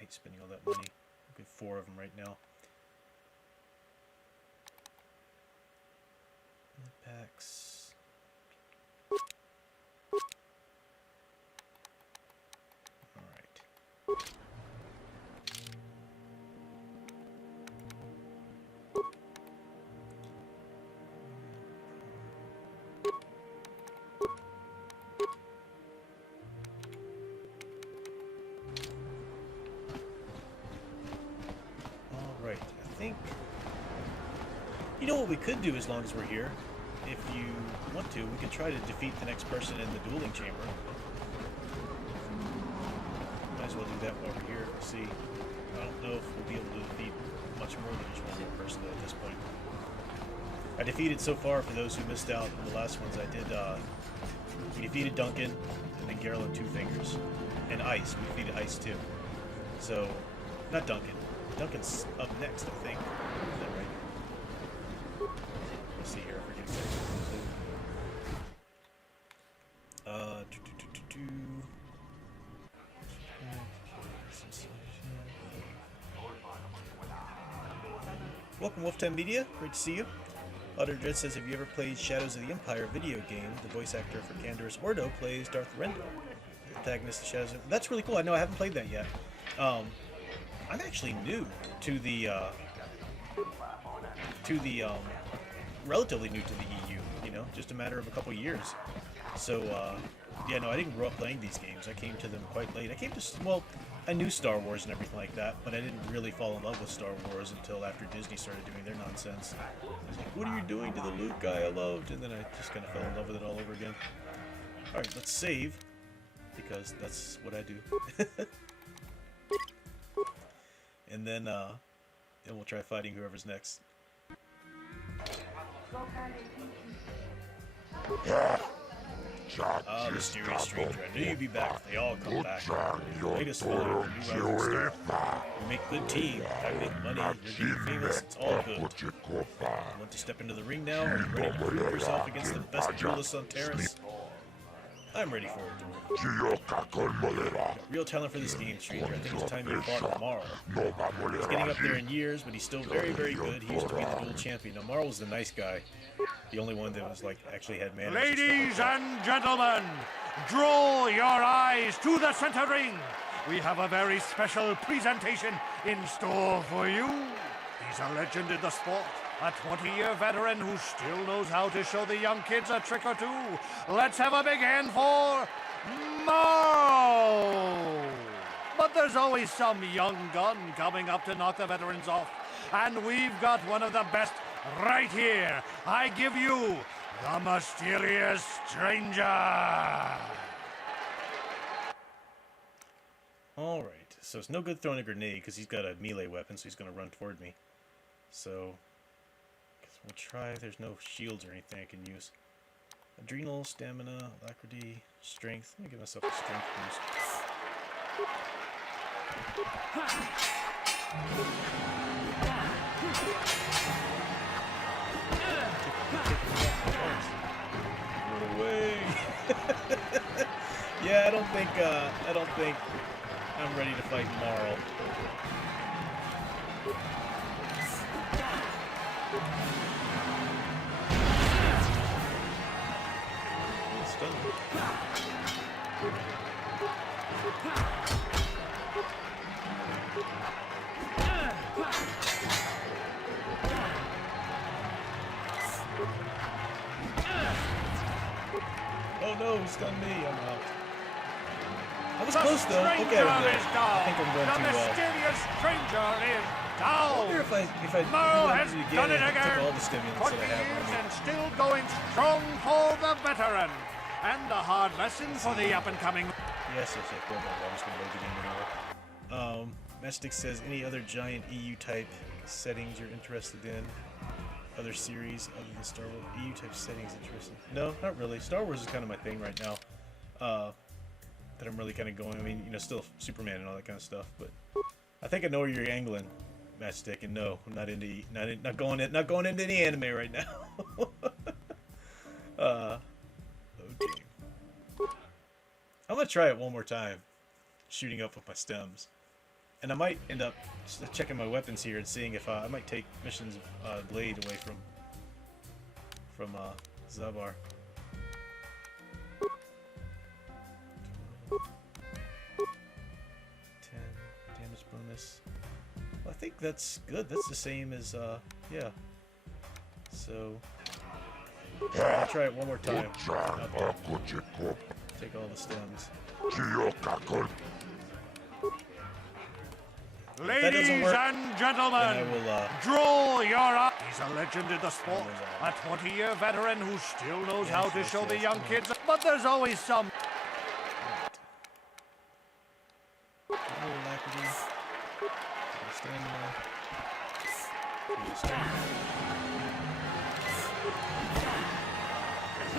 hate spending all that money. I've got 4 of them right now. Packs. Alright, I think... You know what we could do as long as we're here? If you want to, we could try to defeat the next person in the dueling chamber. Might as well do that while we're here. See, I don't know if we'll be able to defeat much more than just one more person at this point. I defeated so far, for those who missed out on the last ones, I did, we defeated Duncan, and then Geralt and Two Fingers, and Ice. We defeated Ice too. So, not Duncan. Duncan's up next, I think. Is that right? Let's see here, I forget exactly. Welcome, Wolftime Media. Great to see you. Otter Dread says, have you ever played Shadows of the Empire video game? The voice actor for Candaris Ordo plays Darth Rendar, the protagonist of Shadows of... That's really cool. I know I haven't played that yet. I'm actually new to the relatively new to the EU, you know, just a matter of a couple years. So, yeah, no, I didn't grow up playing these games. I came to them quite late. I came to, well, I knew Star Wars and everything like that, but I didn't really fall in love with Star Wars until after Disney started doing their nonsense. I was like, what are you doing to the Luke guy I loved? And then I just kind of fell in love with it all over again. Alright, let's save, because that's what I do. And then we'll try fighting whoever's next. Ah, mysterious stranger. I knew you'd be back. They all come back. Latest follower, new rising star. You make good team. I make money. You're getting famous. It's all good. You want to step into the ring now? Are you ready to prove yourself against the best duelists on Terrace? I'm ready for it. Real talent for this game, stranger. I think it's time you fought tomorrow. He's getting up there in years, but he's still very, very good. He used to be the dual champion. Now, Marl was the nice guy. The only one that was, like, actually had manners. Ladies and gentlemen, draw your eyes to the center ring. We have a very special presentation in store for you. He's a legend in the sport. A 20-year veteran who still knows how to show the young kids a trick or two. Let's have a big hand for Marl! But there's always some young gun coming up to knock the veterans off. And we've got one of the best right here. I give you the mysterious stranger. Alright, so it's no good throwing a grenade because he's got a melee weapon, so he's going to run toward me. So, we'll try. There's no shields or anything I can use. Adrenal, stamina, alacrity, strength. Let me give myself a strength boost. Run away. Yeah, I don't think I'm ready to fight Marl. Stun. Oh no, he stunned me. I'm out. I was close though. Okay, I think I'm going the to. mysterious stranger is I down. wonder if I Morrow has do it done it again, again. took all the stimulants 20 that I have years on me. and still going strong for the veteran. And a hard lesson for the up-and-coming. Yes. Well, I'm just going to load the game anyway. Matchstick says, any other giant EU type settings you're interested in? Other series other than Star Wars? EU type settings interesting? No, not really. Star Wars is kind of my thing right now. That I'm really kind of going. I mean, you know, still Superman and all that kind of stuff. But I think I know where you're angling, Matchstick. And no, I'm not into not going into any anime right now. Okay. I'm gonna try it one more time, shooting up with my stems, and I might end up checking my weapons here and seeing if I might take Mission's blade away from Zabar. 10 damage bonus. Well, I think that's good. That's the same as yeah. So I'll try it one more time. Take all the stems. Ladies and gentlemen, draw your eye. He's a legend in the sport, a 20-year veteran who still knows how to show the young kids. But there's always some.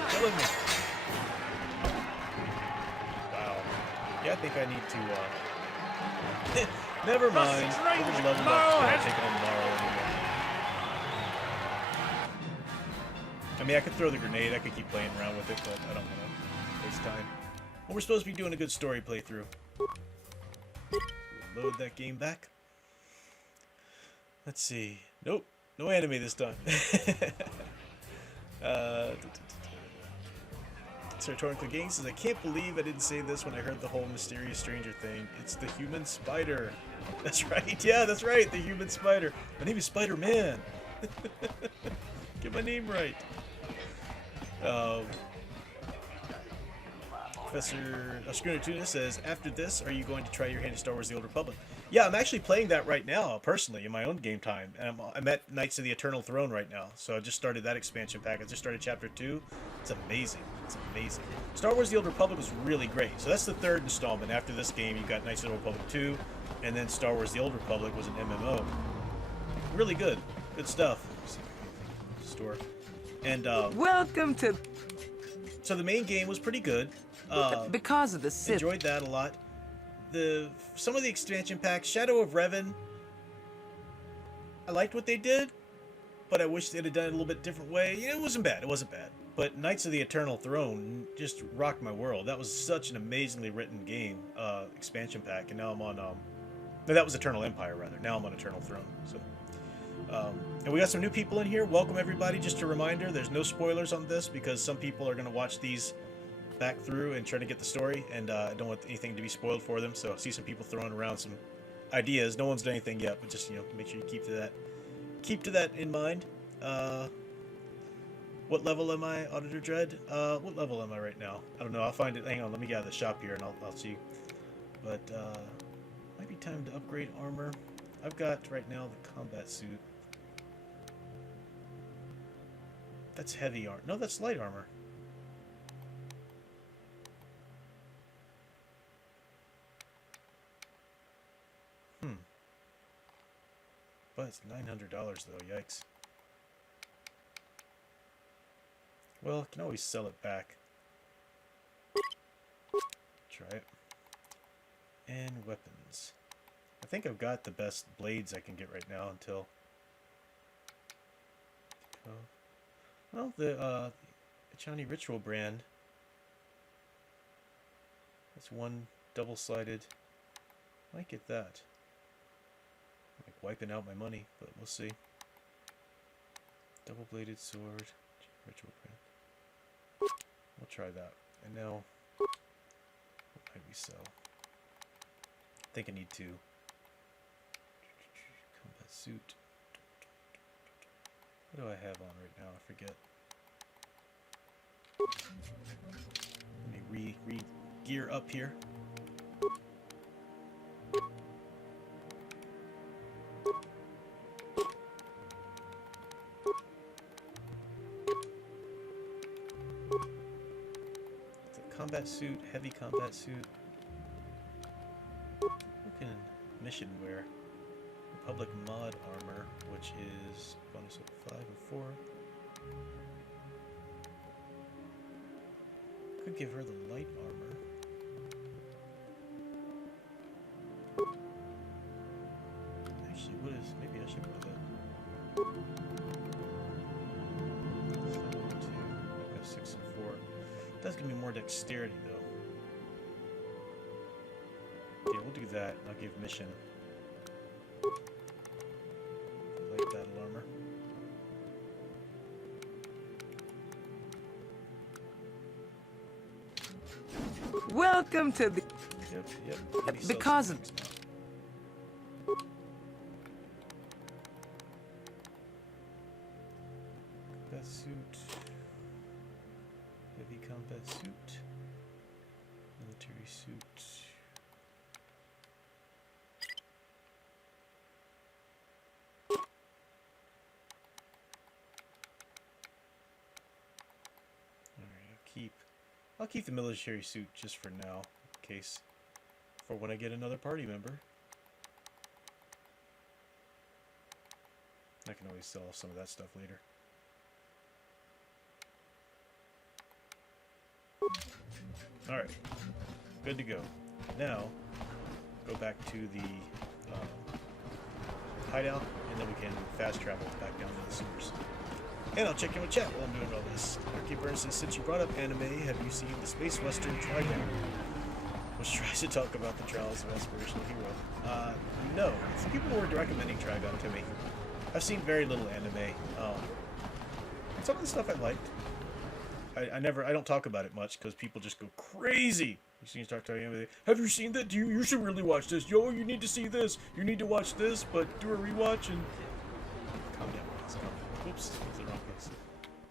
Killing me. Wow. Yeah, I think I need to, never mind. I'm gonna level up to take on Morrow anymore. I mean, I could throw the grenade, I could keep playing around with it, but I don't want to waste time. Well, we're supposed to be doing a good story playthrough. Load that game back. Let's see. Nope. No anime this time. Sartorical Gang says, I can't believe I didn't say this when I heard the whole mysterious stranger thing. It's the human spider. That's right. Yeah, that's right. The human spider. My name is Spider-Man. Get my name right. Professor Schooner Tuna says, after this, are you going to try your hand at Star Wars The Old Republic? Yeah, I'm actually playing that right now, personally, in my own game time. And I'm at Knights of the Eternal Throne right now. So I just started that expansion pack. I just started Chapter 2. It's amazing. It's amazing. Star Wars The Old Republic was really great. So that's the third installment. After this game, you've got Knights of the Old Republic 2. And then Star Wars The Old Republic was an MMO. Really good. Good stuff. Store. And, welcome to... So the main game was pretty good. Because of the Sith. Enjoyed that a lot. Some of the expansion packs, Shadow of Revan, I liked what they did, but I wish they'd have done it a little bit different way. You know, it wasn't bad. It wasn't bad. But Knights of the Eternal Throne just rocked my world. That was such an amazingly written game, expansion pack, and now I'm on, no, that was Eternal Empire, rather. Now I'm on Eternal Throne, so. And we got some new people in here. Welcome, everybody. Just a reminder, there's no spoilers on this, because some people are going to watch these back through and try to get the story, and I don't want anything to be spoiled for them. So I see some people throwing around some ideas. No one's done anything yet, but just, you know, make sure you keep to that in mind. What level am I, Auditor Dread? What level am I right now? I don't know. I'll find it. Hang on, let me get out of the shop here and I'll see. But might be time to upgrade armor. I've got right now the combat suit. That's heavy armor. No, that's light armor. But it's $900 though, yikes. Well, I can always sell it back. Try it. And weapons. I think I've got the best blades I can get right now until... Well, the Chani Ritual brand. That's one double-sided. Might get that. Like wiping out my money, but we'll see. Double-bladed sword, ritual brand. We'll try that. And now, what might we sell? I think I need to. Combat suit. What do I have on right now? I forget. Let me re-gear up here. Combat suit, heavy combat suit. Looking mission wear. Republic mod armor, which is bonus of 5 and 4. Could give her the light armor. Actually, what is? Maybe I should go with that. 7 and 2. I've got 6 and 4. That's gonna be more dexterity, though. Okay, we'll do that. I'll give mission light battle armor. Welcome to the... Yep. Because of... Combat suit. Heavy combat suit. Military suit. Alright, I'll keep the military suit just for now, in case for when I get another party member. I can always sell some of that stuff later. Alright, good to go. Now, go back to the hideout, and then we can fast travel back down to the sewers. And I'll check in with chat while I'm doing all this. Ricky Burns says, since you brought up anime, have you seen the Space Western Trigon? Which tries to talk about the trials of aspirational hero. No. People were recommending Trigon to me. I've seen very little anime. Some of the stuff I liked. I don't talk about it much because people just go crazy. You see, you start talking about, have you seen that? You should really watch this. Yo, you need to see this. You need to watch this, but do a rewatch and calm down. Oops, it's the wrong place.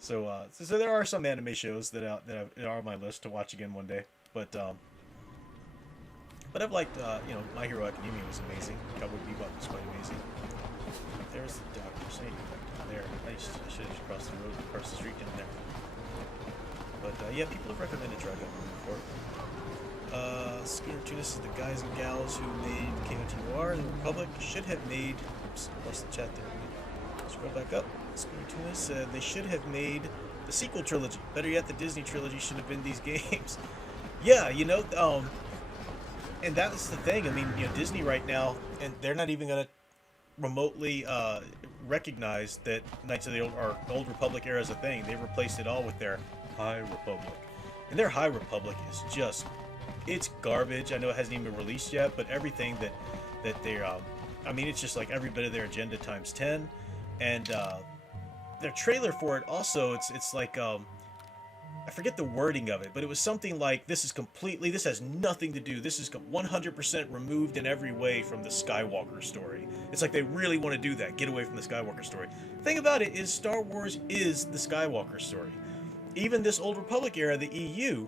So there are some anime shows that are on my list to watch again one day. But I've liked My Hero Academia was amazing. Cowboy Bebop was quite amazing. There's the doctor. So I need to go back down there. I should have just crossed the road, across the street down there. But yeah, people have recommended Dragon before. Skinner Tunis is the guys and gals who made KOTOR. The Republic should have made. Oops, lost the chat there. Scroll back up. Skinner Tunis said they should have made the sequel trilogy. Better yet, the Disney trilogy should have been these games. Yeah, and that's the thing. I mean, Disney right now, and they're not even gonna remotely recognize that Knights of the Old Republic era is a thing. They replaced it all with their High Republic, and their High Republic is just, it's garbage. I know it hasn't even been released yet, but everything that they're, I mean, it's just like every bit of their agenda times 10, and their trailer for it also, it's like, I forget the wording of it, but it was something like, this has nothing to do, this is 100% removed in every way from the Skywalker story. It's like they really want to do that, get away from the Skywalker story. The thing about it is Star Wars is the Skywalker story. Even this Old Republic era, the EU,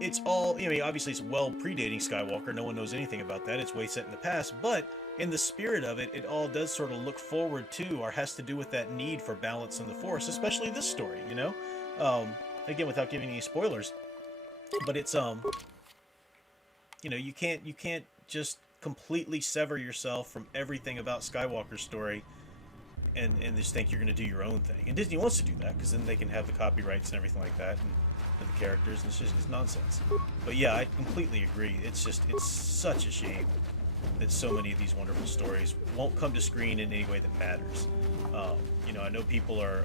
it's all, obviously it's well predating Skywalker, no one knows anything about that, it's way set in the past, but in the spirit of it, it all does sort of look forward to, or has to do with that need for balance in the Force, especially this story, again, without giving any spoilers, but it's you can't just completely sever yourself from everything about Skywalker's story and just think you're going to do your own thing. And Disney wants to do that because then they can have the copyrights and everything like that, and the characters, and it's nonsense. But yeah, I completely agree. It's such a shame that so many of these wonderful stories won't come to screen in any way that matters. I know people are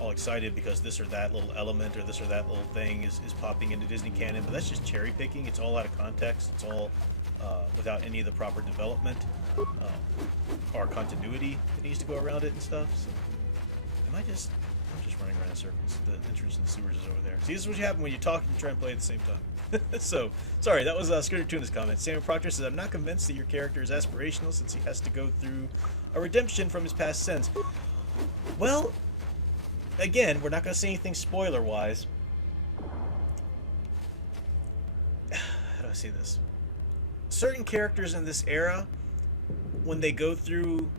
all excited because this or that little element or this or that little thing is popping into Disney canon, but that's just cherry picking. It's all out of context. It's all without any of the proper development or continuity that needs to go around it and stuff. So, I'm just running around in circles. The entrance to the sewers is over there. See, this is what you happen when you talk and try and play at the same time. So, sorry, that was Scooter Tuna's comment. Samuel Proctor says, I'm not convinced that your character is aspirational since he has to go through a redemption from his past sins. Well, again, we're not going to say anything spoiler-wise. How do I say this? Certain characters in this era, when they go through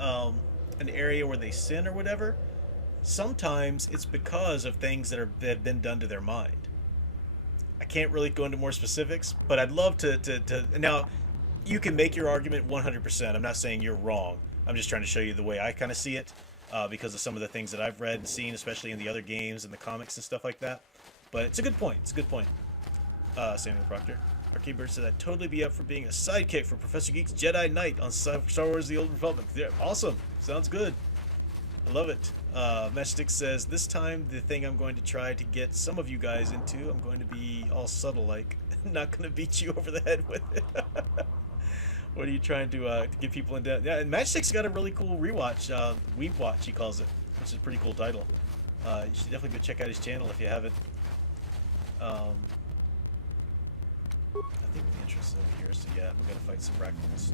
an area where they sin or whatever, sometimes it's because of things that have been done to their mind. I can't really go into more specifics, but I'd love to now, you can make your argument 100%. I'm not saying you're wrong. I'm just trying to show you the way I kind of see it, because of some of the things that I've read and seen, especially in the other games and the comics and stuff like that. But it's a good point. It's a good point. Samuel Proctor. Arcade Bird said I'd totally be up for being a sidekick for Professor Geek's Jedi Knight on Star Wars The Old Republic. Yeah, awesome. Sounds good. I love it. Matchstick says, this time the thing I'm going to try to get some of you guys into, I'm going to be all subtle like, not going to beat you over the head with it. What are you trying to get people into? Yeah, and Matchstick's got a really cool rewatch, Weeb Watch he calls it, which is a pretty cool title. You should definitely go check out his channel if you haven't. I think the entrance is over here, so yeah, we gotta fight some raccoons.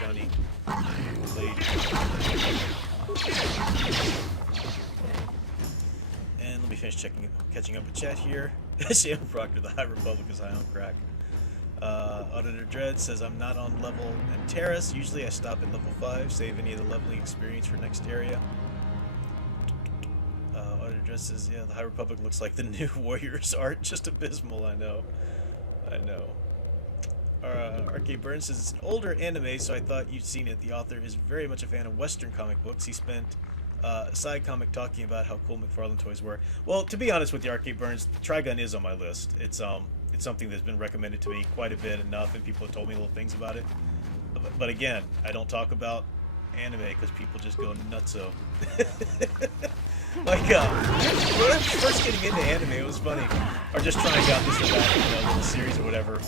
Johnny played. And let me finish catching up with chat here. Sam Proctor, the High Republic is high on crack. Auditor Dread says I'm not on level and Terrace. Usually I stop at level 5, save any of the leveling experience for next area. Auditor Dread says, yeah, the High Republic looks like the new Warriors art, just abysmal. I know. Arcade Burns says it's an older anime, so I thought you'd seen it. The author is very much a fan of Western comic books. He spent a side comic talking about how cool McFarlane toys were. Well, to be honest with you, Arcade Burns, Trigun is on my list. It's something that's been recommended to me quite a bit, enough, and people have told me little things about it. But again, I don't talk about anime because people just go nutso. Like, when I was first getting into anime, it was funny. Or just trying out this or that, little series or whatever.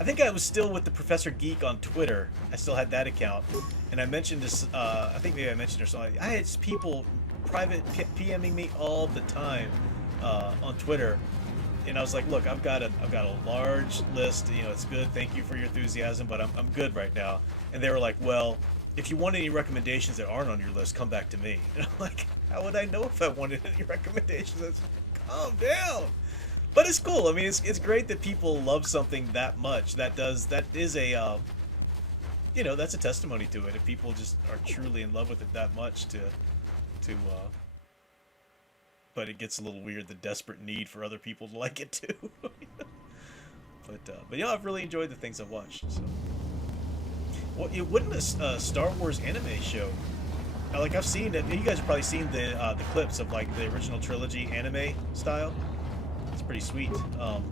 I think I was still with the Professor Geek on Twitter. I still had that account. And I mentioned this, I think maybe I mentioned it or something. I had people private PMing me all the time on Twitter. And I was like, look, I've got a large list, it's good, thank you for your enthusiasm, but I'm good right now. And they were like, well, if you want any recommendations that aren't on your list, come back to me. And I'm like, how would I know if I wanted any recommendations? I said, calm down. But it's cool. I mean, it's great that people love something that much. That is a, that's a testimony to it. If people just are truly in love with it that much but it gets a little weird, the desperate need for other people to like it too. But I've really enjoyed the things I've watched. So, well, wouldn't a Star Wars anime show? Like I've seen it. You guys have probably seen the clips of like the original trilogy anime style. It's pretty sweet. Some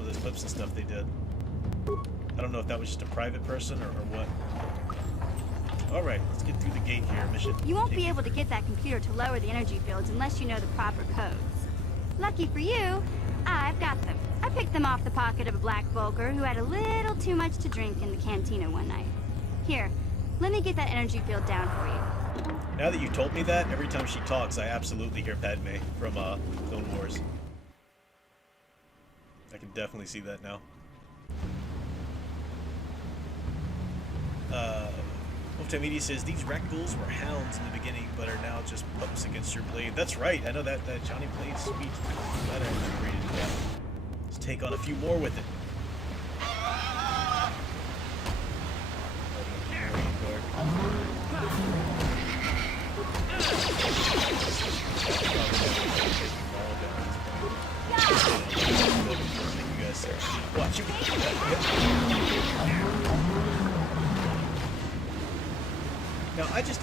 of those clips and stuff they did. I don't know if that was just a private person or what. Alright, let's get through the gate here. Mission. You won't be able to get that computer to lower the energy fields unless you know the proper codes. Lucky for you, I've got them. I picked them off the pocket of a black Vulgar who had a little too much to drink in the cantina one night. Here, let me get that energy field down for you. Now that you told me that, every time she talks, I absolutely hear Padme from Clone Wars. I can definitely see that now. Wolftown Media says these Rakghouls were hounds in the beginning, but are now just pups against your blade. That's right. I know that Johnny Blade's sweet. Glad I upgraded that. Let's take on a few more with it. Watch it. Now, I just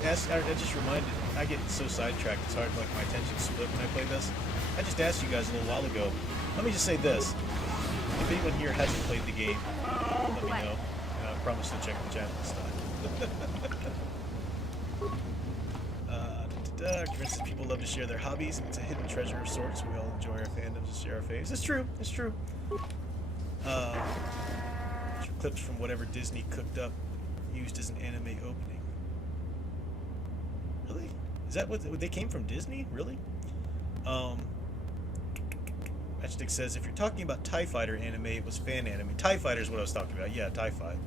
reminded, I get so sidetracked, it's hard, like, my attention split when I play this. I just asked you guys a little while ago. Let me just say this. If anyone here hasn't played the game, let me know. I promise to check the chat this time. For instance, people love to share their hobbies, and it's a hidden treasure of sorts. We all enjoy our fandoms and share our faves. It's true. It's true. Clips from whatever Disney cooked up used as an anime opening. Really? Is that what they came from Disney? Really? Matchstick says if you're talking about TIE Fighter anime, it was fan anime. TIE Fighter is what I was talking about. Yeah, TIE Fighter.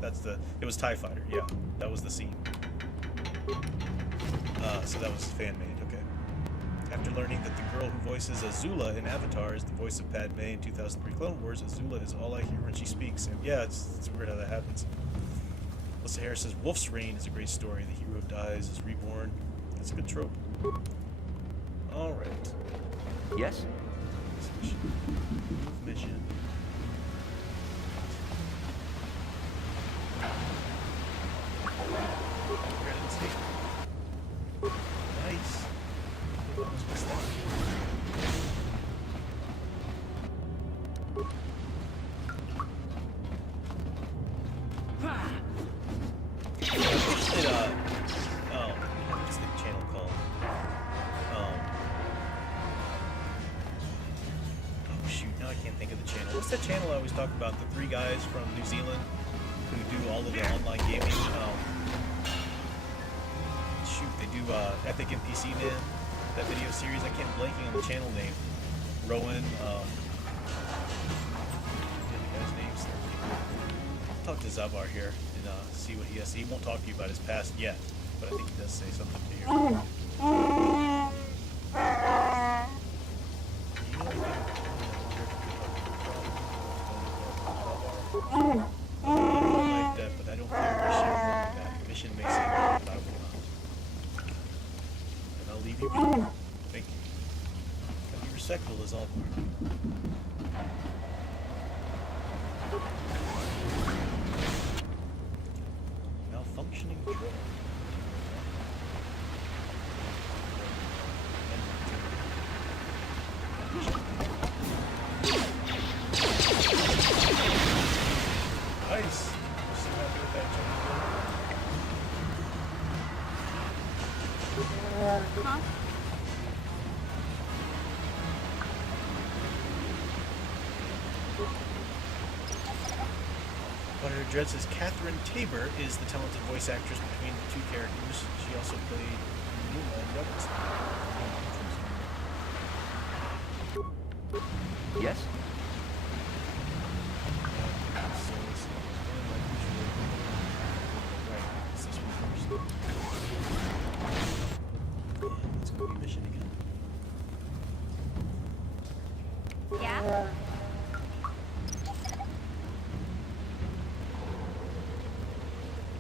It was TIE Fighter. Yeah, that was the scene. So that was fan made. Okay. After learning that the girl who voices Azula in Avatar is the voice of Padme in 2003 Clone Wars, Azula is all I hear when she speaks. And yeah, it's weird how that happens. Melissa Harris says Wolf's Reign is a great story. The hero dies, is reborn. That's a good trope. All right. Yes? Mission. Nice. What's the channel called? Oh shoot, now I can't think of the channel. What's that channel I always talk about? The three guys from New Zealand who do all of the online gaming. Shoot, they do Epic NPC Man, that video series. I can't blanking on the channel name. Rowan, the guy's names. I'll talk to Zabar here and see what he has. He won't talk to you about his past yet, but I think he does say something to you. Like that, but I don't think we're sharing that. Mission may say that, but I will not. And I'll leave you be. Thank you. Gotta be respectful is all. Malfunctioning drone. Nice. So happy with that jump. Huh? Butter Dread says Catherine Tabor is the talented voice actress between the two characters. She also played Numa in Rebels. Yes? So it's like usually. Right, it's this one first. And let's go to mission again. Yeah?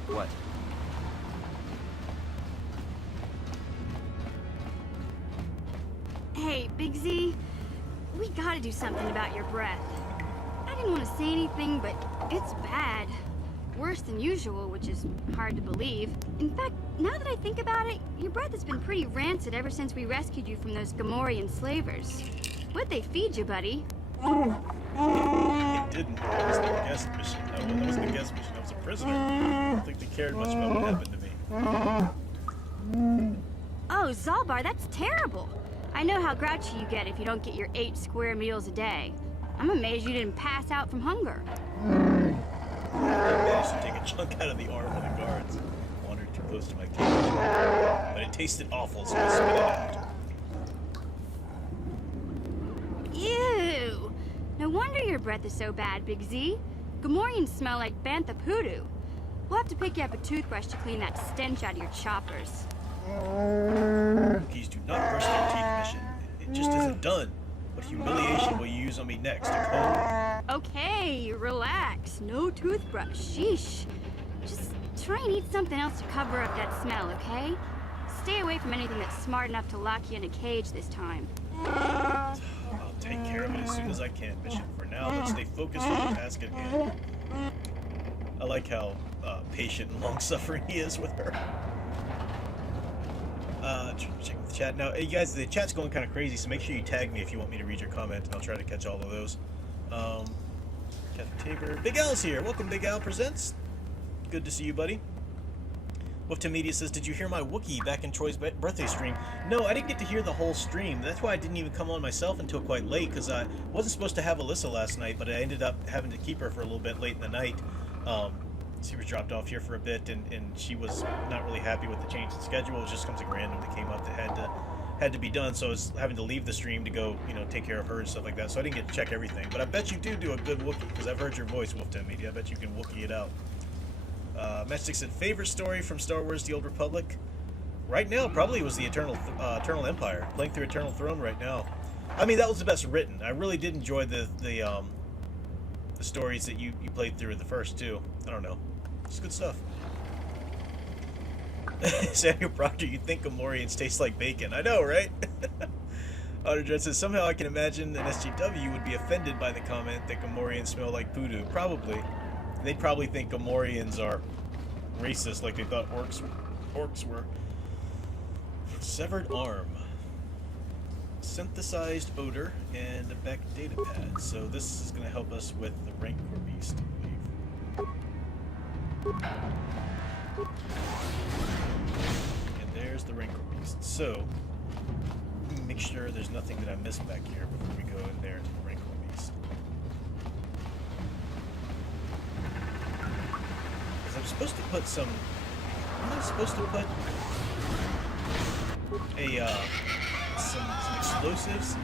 What? Hey, Big Z, we gotta do something about your breath. I didn't want to say anything, but it's bad. Worse than usual, which is hard to believe. In fact, now that I think about it, your breath has been pretty rancid ever since we rescued you from those Gamorrean slavers. What'd they feed you, buddy? It didn't. That was the guest mission. That wasn't the guest mission. I was a prisoner. I don't think they cared much about what happened to me. Oh, Zalbar, that's terrible. I know how grouchy you get if you don't get your 8 square meals a day. I'm amazed you didn't pass out from hunger. I managed to take a chunk out of the arm of the guards. Wandered too close to my cage. But it tasted awful, so I spit it out. Ew! No wonder your breath is so bad, Big Z. Gamorreans smell like bantha poodoo. We'll have to pick you up a toothbrush to clean that stench out of your choppers. Cookies do not brush their teeth, mission. It just isn't done. What humiliation will you use on me next? A comb? Okay, relax. No toothbrush. Sheesh. Just try and eat something else to cover up that smell, okay? Stay away from anything that's smart enough to lock you in a cage this time. I'll take care of it as soon as I can, mission. For now, let's stay focused on the task at hand. I like how patient and long-suffering he is with her. Check the chat. Now, you guys, the chat's going kind of crazy, so make sure you tag me if you want me to read your comment, and I'll try to catch all of those. Catherine Tabor. Big Al's here. Welcome, Big Al Presents. Good to see you, buddy. Wolfton Media says, did you hear my Wookiee back in Troy's birthday stream? No, I didn't get to hear the whole stream. That's why I didn't even come on myself until quite late, because I wasn't supposed to have Alyssa last night, but I ended up having to keep her for a little bit late in the night. she was dropped off here for a bit, and she was not really happy with the change in schedule. It was just something random that came up that had to be done, so I was having to leave the stream to go, you know, take care of her and stuff like that, so I didn't get to check everything. But I bet you do a good Wookiee, because I've heard your voice, Wolfton Media. I bet you can Wookiee it out. Matchstick said, favorite story from Star Wars The Old Republic? Right now, probably was the Eternal Empire. Playing through Eternal Throne right now. I mean, that was the best written. I really did enjoy the stories that you played through in the first, too. I don't know. It's good stuff. Samuel Proctor, you think Gamorreans taste like bacon. I know, right? Otter Dread says, somehow I can imagine an SGW would be offended by the comment that Gamorreans smell like poodoo. Probably. They'd probably think Gamorreans are racist like they thought orcs were. Severed arm. Synthesized odor and a back data pad. So this is going to help us with the Rancor Beast, I believe. And there's the Rancor Beast. So, make sure there's nothing that I missed back here before we go in there to the Rancor Beast. Because I'm supposed to put some... I'm supposed to put some explosives.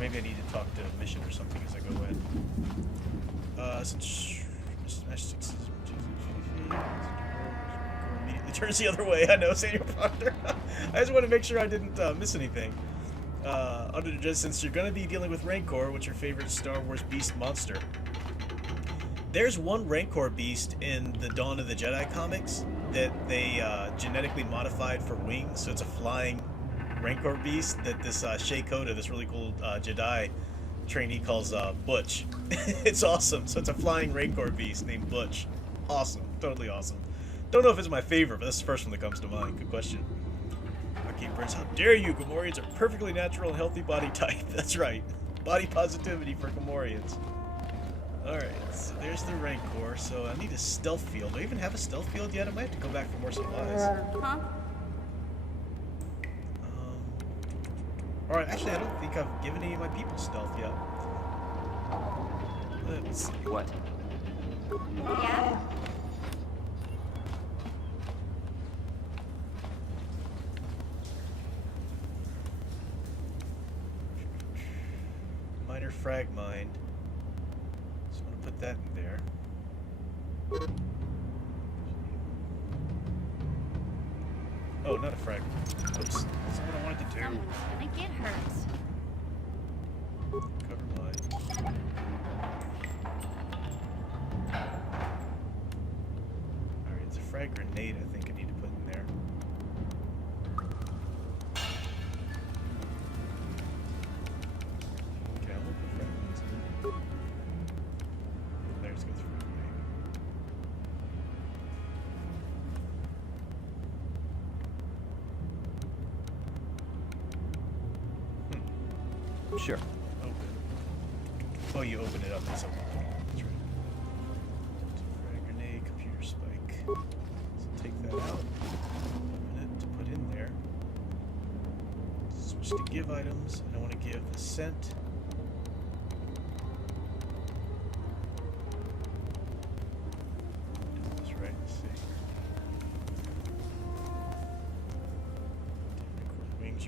Maybe I need to talk to Mission or something as I go in. Immediately turns the other way. I know, Senior Proctor. I just want to make sure I didn't miss anything. Under the Dread, since you're going to be dealing with Rancor, what's your favorite Star Wars beast monster? There's one Rancor beast in the Dawn of the Jedi comics that they genetically modified for wings, so it's a flying Rancor beast that this Shea Koda, this really cool Jedi trainee, calls Butch. It's awesome. So it's a flying Rancor beast named Butch. Awesome. Totally awesome. Don't know if it's my favorite, but that's the first one that comes to mind. Good question. Arcade Prince, how dare you? Gamorreans are perfectly natural and healthy body type. That's right. Body positivity for Gamorreans. Alright, so there's the Rancor. So I need a stealth field. Do I even have a stealth field yet? I might have to go back for more supplies. Huh? Alright, actually, I don't think I've given any of my people stealth yet. Let's see. What? Yeah? Minor frag mine. So I'm going to put that in there. Oh, not a frag. Oops. That's not what I wanted to do. Someone's gonna get hurt. Cover mine. Alright, it's a frag grenade I think I need to put in there. Okay, I'll look for frag mines in. There's a good frag grenade. Sure. Open. Oh, you open it up at some point. That's right. Frag grenade, computer spike. So take that out. Open it to put in there. Switch to give items. And I want to give Ascent. That's right. Let's see. Wings.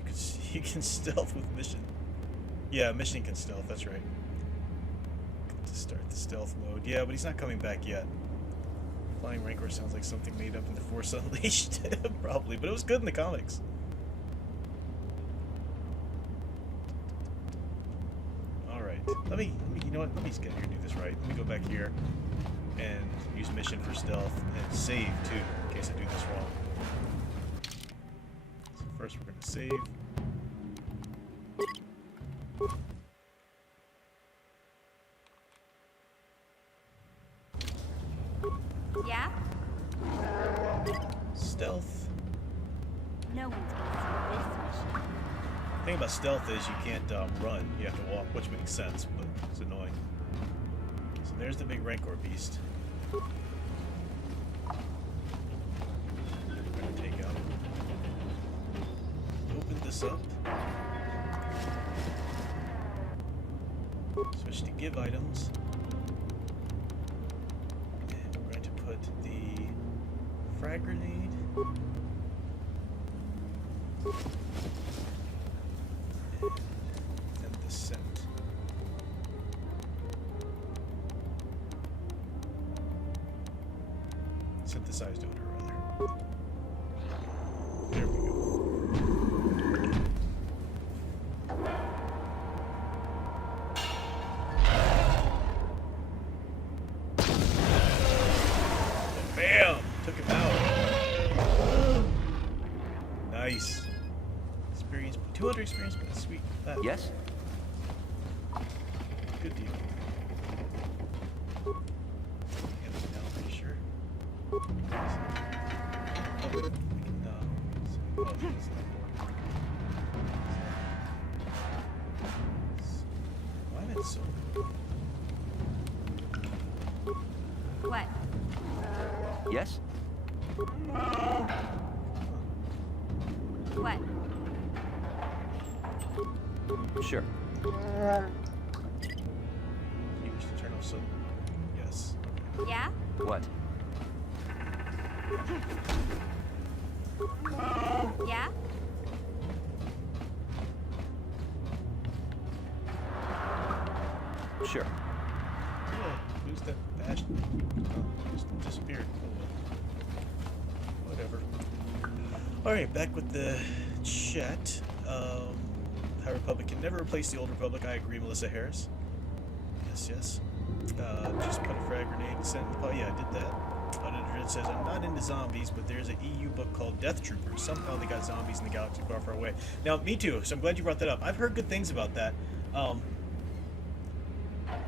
You can stealth with Mission. Yeah, Mission can stealth, that's right. To start the stealth mode. Yeah, but he's not coming back yet. Flying Rancor sounds like something made up in the Force Unleashed. Probably, but it was good in the comics. Alright. Let me, you know what? Let me just get here and do this right. Let me go back here and use Mission for stealth and save too, in case I do this wrong. So course, we're going to save. Yeah? Stealth. No one's gonna see this mission. The thing about stealth is you can't run. You have to walk, which makes sense, but it's annoying. So there's the big Rancor beast. We're going to take out. Open this up. Switch to give items. And we're going to put the frag grenade. And the scent. Synthesized odor, rather. There we go. Bam! Took him out. Nice. Experience, 200 experience points. Sweet. That. Yes? Good deal. Get it now, pretty sure. Oh, we can, oh, that's not work. Why am I so? What? Yes? What? Sure. You wish to turn off so? Yes. Yeah? What? Yeah? Sure. Yeah, who's that badge? Oh, just disappeared. Oh, well. Whatever. Alright, back with the chat. High Republic can never replace the Old Republic. I agree, Melissa Harris. Yes, yes. Just put a frag grenade and send. Oh, yeah, I did that. It says, I'm not into zombies, but there's an EU book called Death Troopers. Somehow they got zombies in the galaxy far, far away. Now, me too, so I'm glad you brought that up. I've heard good things about that.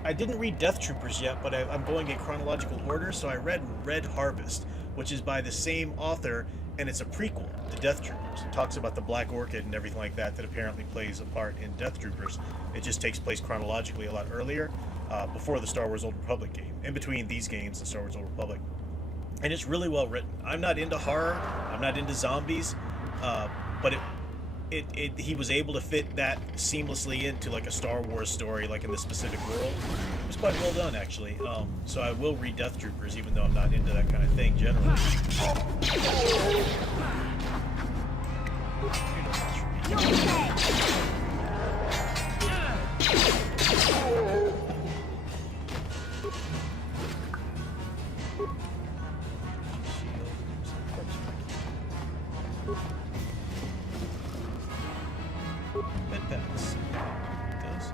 I didn't read Death Troopers yet, but I'm going in chronological order, so I read Red Harvest, which is by the same author, and it's a prequel to Death Troopers. It talks about the Black Orchid and everything like that apparently plays a part in Death Troopers. It just takes place chronologically a lot earlier, before the Star Wars Old Republic game, in between these games and Star Wars Old Republic. And it's really well written. I'm not into horror, I'm not into zombies, but he was able to fit that seamlessly into like a Star Wars story, like in the specific world. It was quite well done, actually. So I will read Death Troopers, even though I'm not into that kind of thing generally. Bedpacks. Does.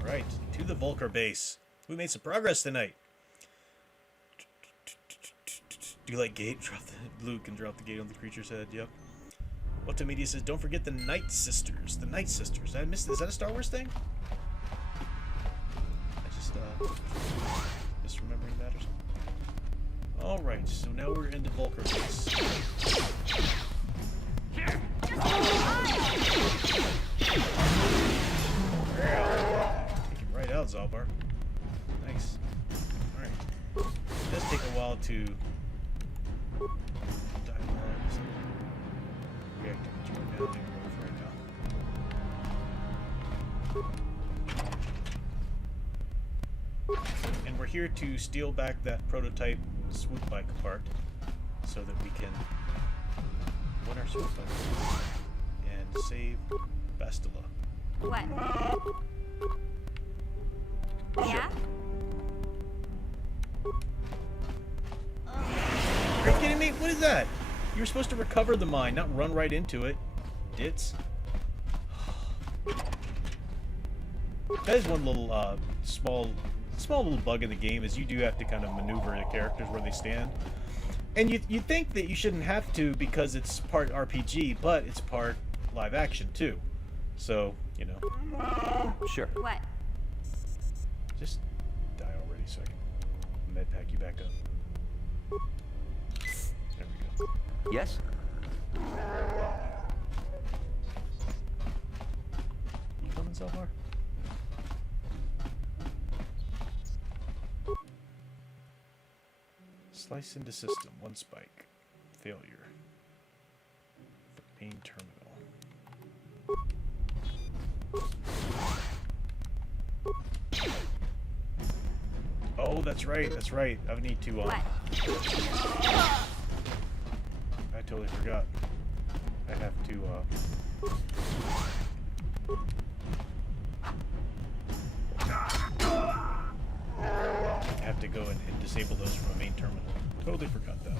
Alright, to the Volker base. We made some progress tonight. Do you like gate? Drop the Luke and drop the gate on the creature's head. Yep. Multimedia says, don't forget the Night Sisters. The Night Sisters. I missed. Is that a Star Wars thing? I just misremembering that or something. Alright, so now we're into Volker base. Take him right out, Zalbar. Nice. Alright. It does take a while to dialogue. So react to what you're doing right now. And we're here to steal back that prototype swoop bike apart so that we can win our swoop bike and save Bastila. What? Yeah? Are you kidding me? What is that? You were supposed to recover the mine, not run right into it. Dits. That is one little small small little bug in the game is you do have to kind of maneuver the characters where they stand. And you think that you shouldn't have to because it's part RPG, but it's part live action too. So, you know. Sure. What? Just die already so I can med pack you back up. There we go. Yes? You coming, Zelvar? Slice into system. One spike. Failure. Main terminal. Oh, that's right. That's right. I need to. What? I totally forgot. I have to. I have to go and disable those from a main terminal. Totally forgot that.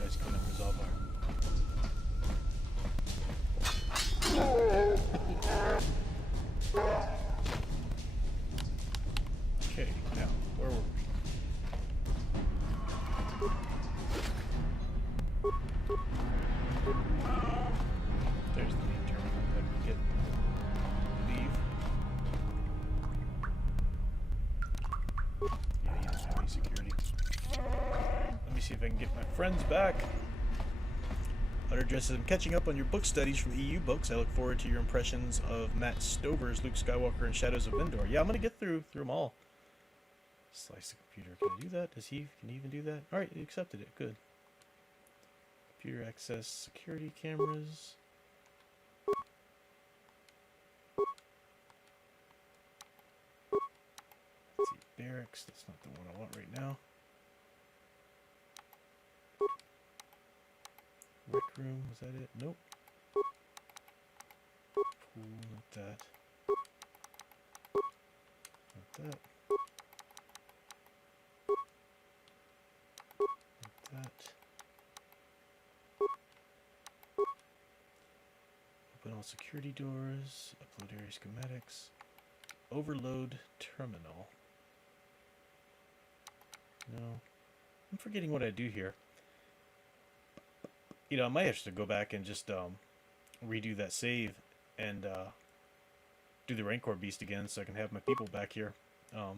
Guys, come and resolve Okay, now, where were we? There's the main terminal that we get. Leave. Yeah, he doesn't have any security. Let me see if I can get my friends back. Letter addresses, I'm catching up on your book studies from EU books. I look forward to your impressions of Matt Stover's Luke Skywalker and Shadows of Endor. Yeah, I'm gonna get through them all. Slice the computer. Can I do that? Can he even do that? Alright, he accepted it. Good. Computer access, security cameras. Let's see, barracks. That's not the one I want right now. Rec room, was that it? Nope. Pool, not that. Not that. Not that. Open all security doors. Upload area schematics. Overload terminal. No. I'm forgetting what I do here. You know, I might have to go back and just redo that save and do the Rancor Beast again so I can have my people back here. Log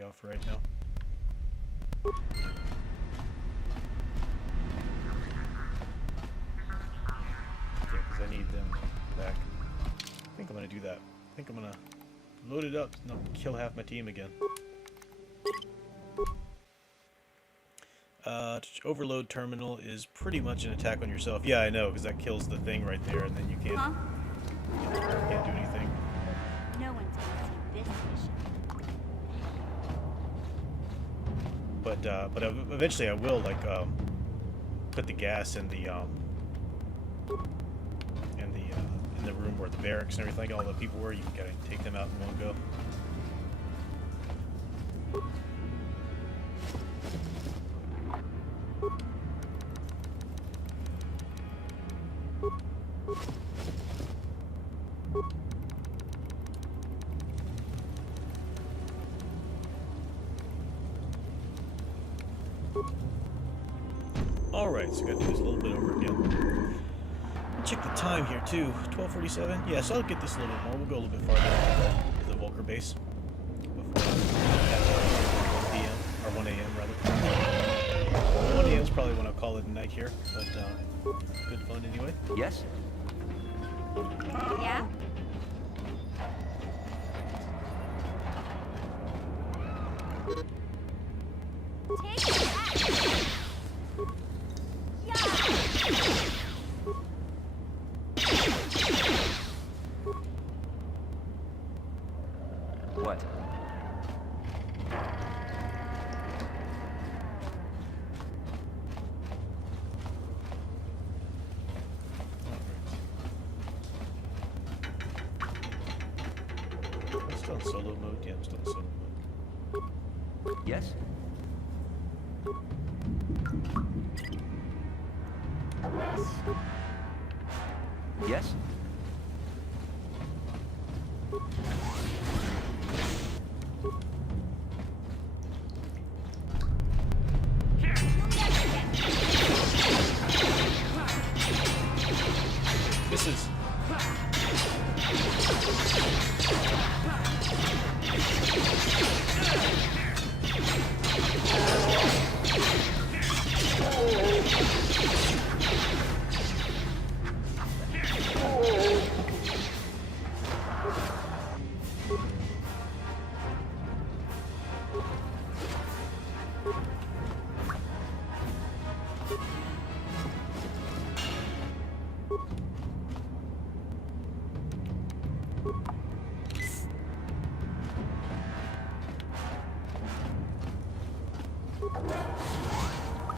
out for right now. Yeah, because I need them back. I think I'm going to do that. I think I'm going to load it up and I'll kill half my team again. Overload terminal is pretty much an attack on yourself. Yeah, I know, because that kills the thing right there, and then you can't, can't do anything. No one's gonna see this mission. But eventually I will put the gas in the in the room where the barracks and everything, all the people were. You can kind of take them out in one go. Alright, so gotta do this a little bit over again. Check the time here too. 12:47. Yeah, so I'll get this a little bit more. We'll go a little bit farther to the Volker base before 1 p.m. or 1 a.m. rather. 1 a.m. is probably when I'll call it a night here, but good fun anyway. Yes? Yeah? Take that! Yeah! I'm still in solo mode. Yeah, I'm still in solo mode. Yes? Yes? Misses.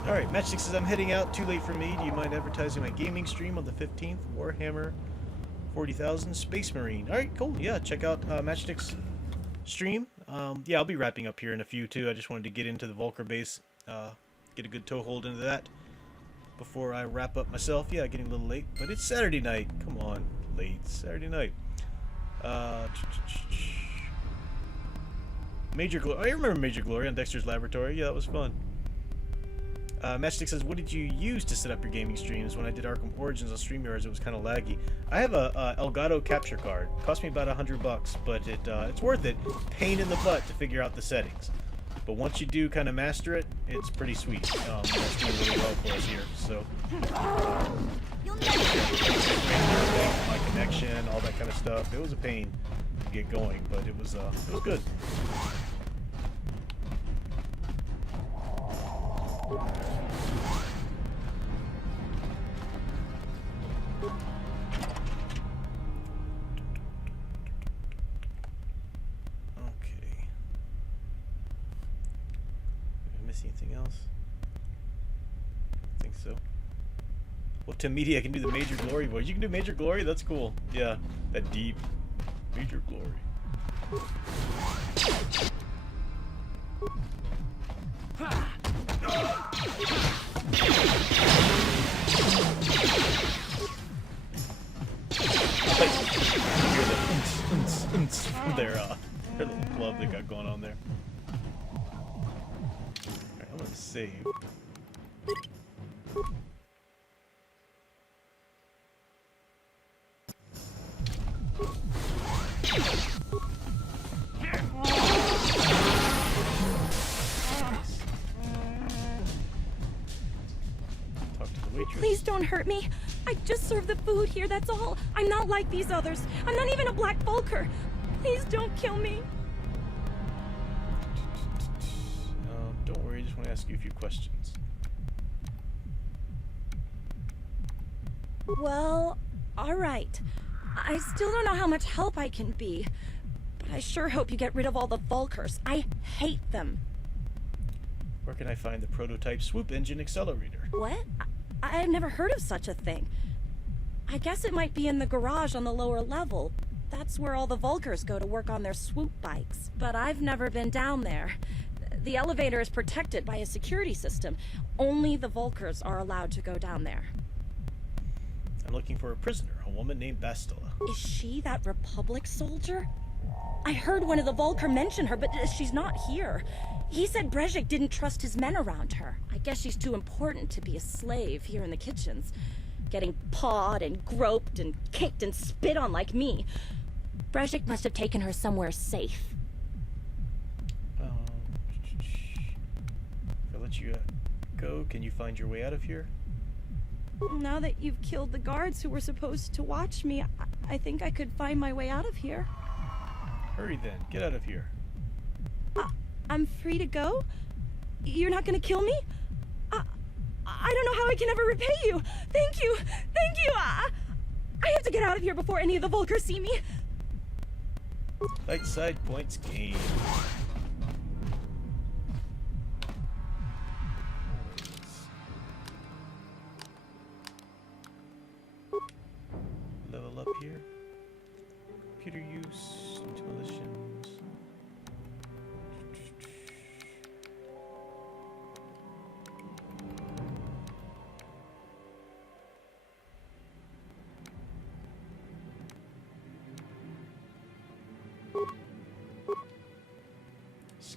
Alright, Matchstick says, I'm heading out. Too late for me. Do you mind advertising my gaming stream on the 15th? Warhammer 40,000 Space Marine. Alright, cool. Yeah, check out Matchstick's stream. Yeah, I'll be wrapping up here in a few, too. I just wanted to get into the Vulcar base. Get a good toehold into that before I wrap up myself. Yeah, getting a little late. But it's Saturday night. Come on. Late Saturday night. Major Glory. I remember Major Glory on Dexter's Laboratory. Yeah, that was fun. Matchstick says, what did you use to set up your gaming streams? When I did Arkham Origins on StreamYards, it was kind of laggy. I have a Elgato capture card. Cost me about $100, but it's worth it. Pain in the butt to figure out the settings. But once you do kind of master it, it's pretty sweet. It's doing really well for us here. So, my connection, all that kind of stuff. It was a pain to get going, but it was good. Anything else? I think so. Well, Tim Media can do the Major Glory voice. You can do Major Glory? That's cool. Yeah, that deep Major Glory. Hear the from their little club they got going on there. I'm gonna save. Talk to the waitress. Please don't hurt me. I just serve the food here, that's all. I'm not like these others. I'm not even a Black Vulcar. Please don't kill me. Don't worry, I just want to ask you a few questions. Well, alright. I still don't know how much help I can be, but I sure hope you get rid of all the Vulcars. I hate them. Where can I find the prototype swoop engine accelerator? What? I've never heard of such a thing. I guess it might be in the garage on the lower level. That's where all the Vulcars go to work on their swoop bikes. But I've never been down there. The elevator is protected by a security system. Only the Vulcars are allowed to go down there. I'm looking for a prisoner, a woman named Bastila. Is she that Republic soldier? I heard one of the Vulcar mention her, but she's not here. He said Brezhik didn't trust his men around her. I guess she's too important to be a slave here in the kitchens. Getting pawed and groped and kicked and spit on like me. Brezhik must have taken her somewhere safe. I'll let you go. Can you find your way out of here? Now that you've killed the guards who were supposed to watch me, I think I could find my way out of here. Hurry then. Get out of here. I'm free to go? You're not gonna kill me? I don't know how I can ever repay you. Thank you. Thank you. I have to get out of here before any of the Vulcars see me. Light side points gained.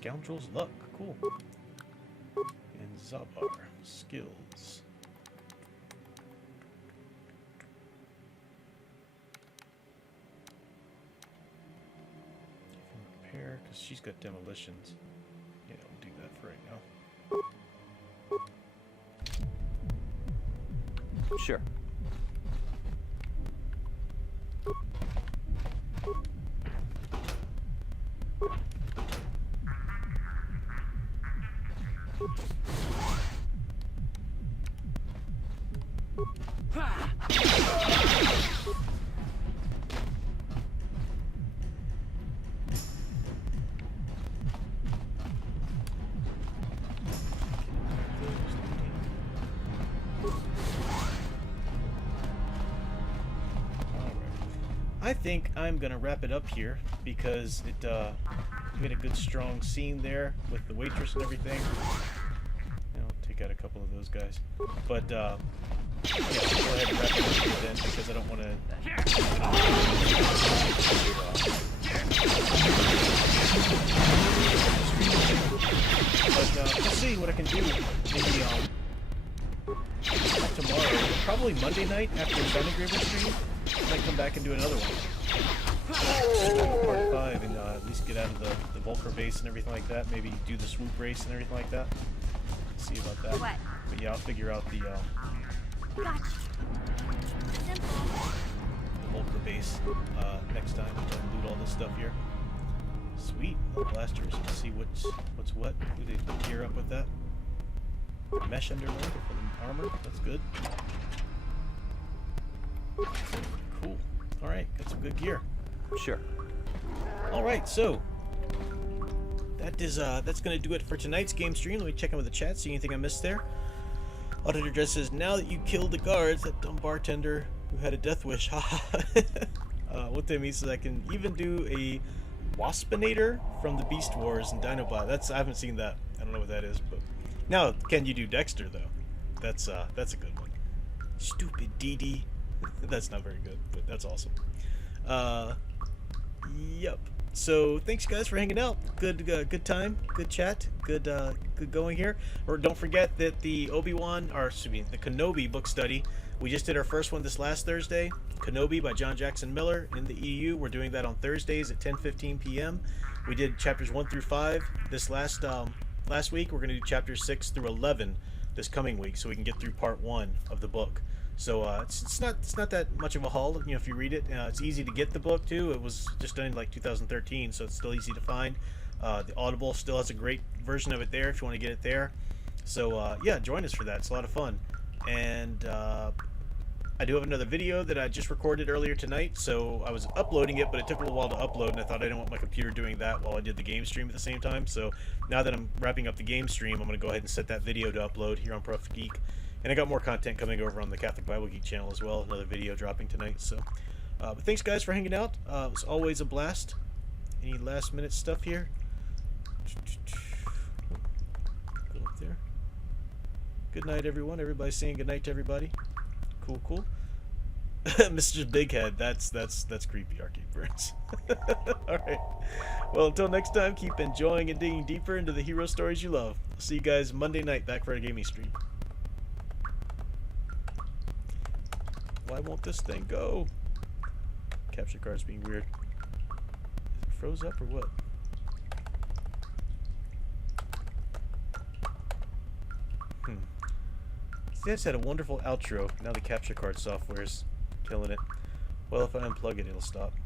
Scoundrel's Luck. Cool. And Zabar. Skills. Repair, because she's got demolitions. Yeah, we'll do that for right now. Sure. I think I'm gonna wrap it up here because it we had a good strong scene there with the waitress and everything. You know, take out a couple of those guys, but yeah, go ahead and wrap it up here then because I don't want to. But we'll see what I can do. Maybe tomorrow, probably Monday night after the Sunengraver stream. I might come back and do another one. Part 5 and at least get out of the Volker base and everything like that. Maybe do the swoop race and everything like that. See about that. What? But yeah, I'll figure out the Gotcha. Simple. Volker base next time and loot all this stuff here. Sweet. Blasters. Let's see what's what. Who they gear up with that. Mesh underlay for the armor. That's good. Cool. Alright, got some good gear. Sure. Alright, so that is that's gonna do it for tonight's game stream. Let me check in with the chat, see anything I missed there. Auditor Dress says, now that you killed the guards, that dumb bartender who had a death wish, haha. What that means is I can even do a Waspinator from the Beast Wars and Dinobot. I haven't seen that. I don't know what that is, but now can you do Dexter though? That's a good one. Stupid DD. That's not very good, but that's awesome. Yep. So thanks guys for hanging out. Good time, good chat, good going here. Or don't forget that the Obi-Wan, or excuse me, the Kenobi book study. We just did our first one this last Thursday. Kenobi by John Jackson Miller in the EU. We're doing that on Thursdays at 10:15 p.m. We did chapters 1 through 5 this last week. We're going to do chapters 6 through 11 this coming week, so we can get through part 1 of the book. So it's not that much of a haul, you know, if you read it. It's easy to get the book too. It was just done in like 2013, so it's still easy to find. The Audible still has a great version of it there if you want to get it there. So yeah, join us for that. It's a lot of fun. And I do have another video that I just recorded earlier tonight. So I was uploading it, but it took a little while to upload, and I thought I didn't want my computer doing that while I did the game stream at the same time. So now that I'm wrapping up the game stream, I'm going to go ahead and set that video to upload here on Prof Geek. And I got more content coming over on the Catholic Bible Geek channel as well. Another video dropping tonight. So, but thanks guys for hanging out. It was always a blast. Any last minute stuff here? Go up there. Good night, everyone. Everybody's saying good night to everybody. Cool, cool. Mr. Big Head. That's creepy, Arcade Burns. All right. Well, until next time, keep enjoying and digging deeper into the hero stories you love. I'll see you guys Monday night back for a gaming stream. Why won't this thing go? Capture card's being weird. Is it froze up or what? See, that's had a wonderful outro. Now the capture card software's killing it. Well, if I unplug it, it'll stop.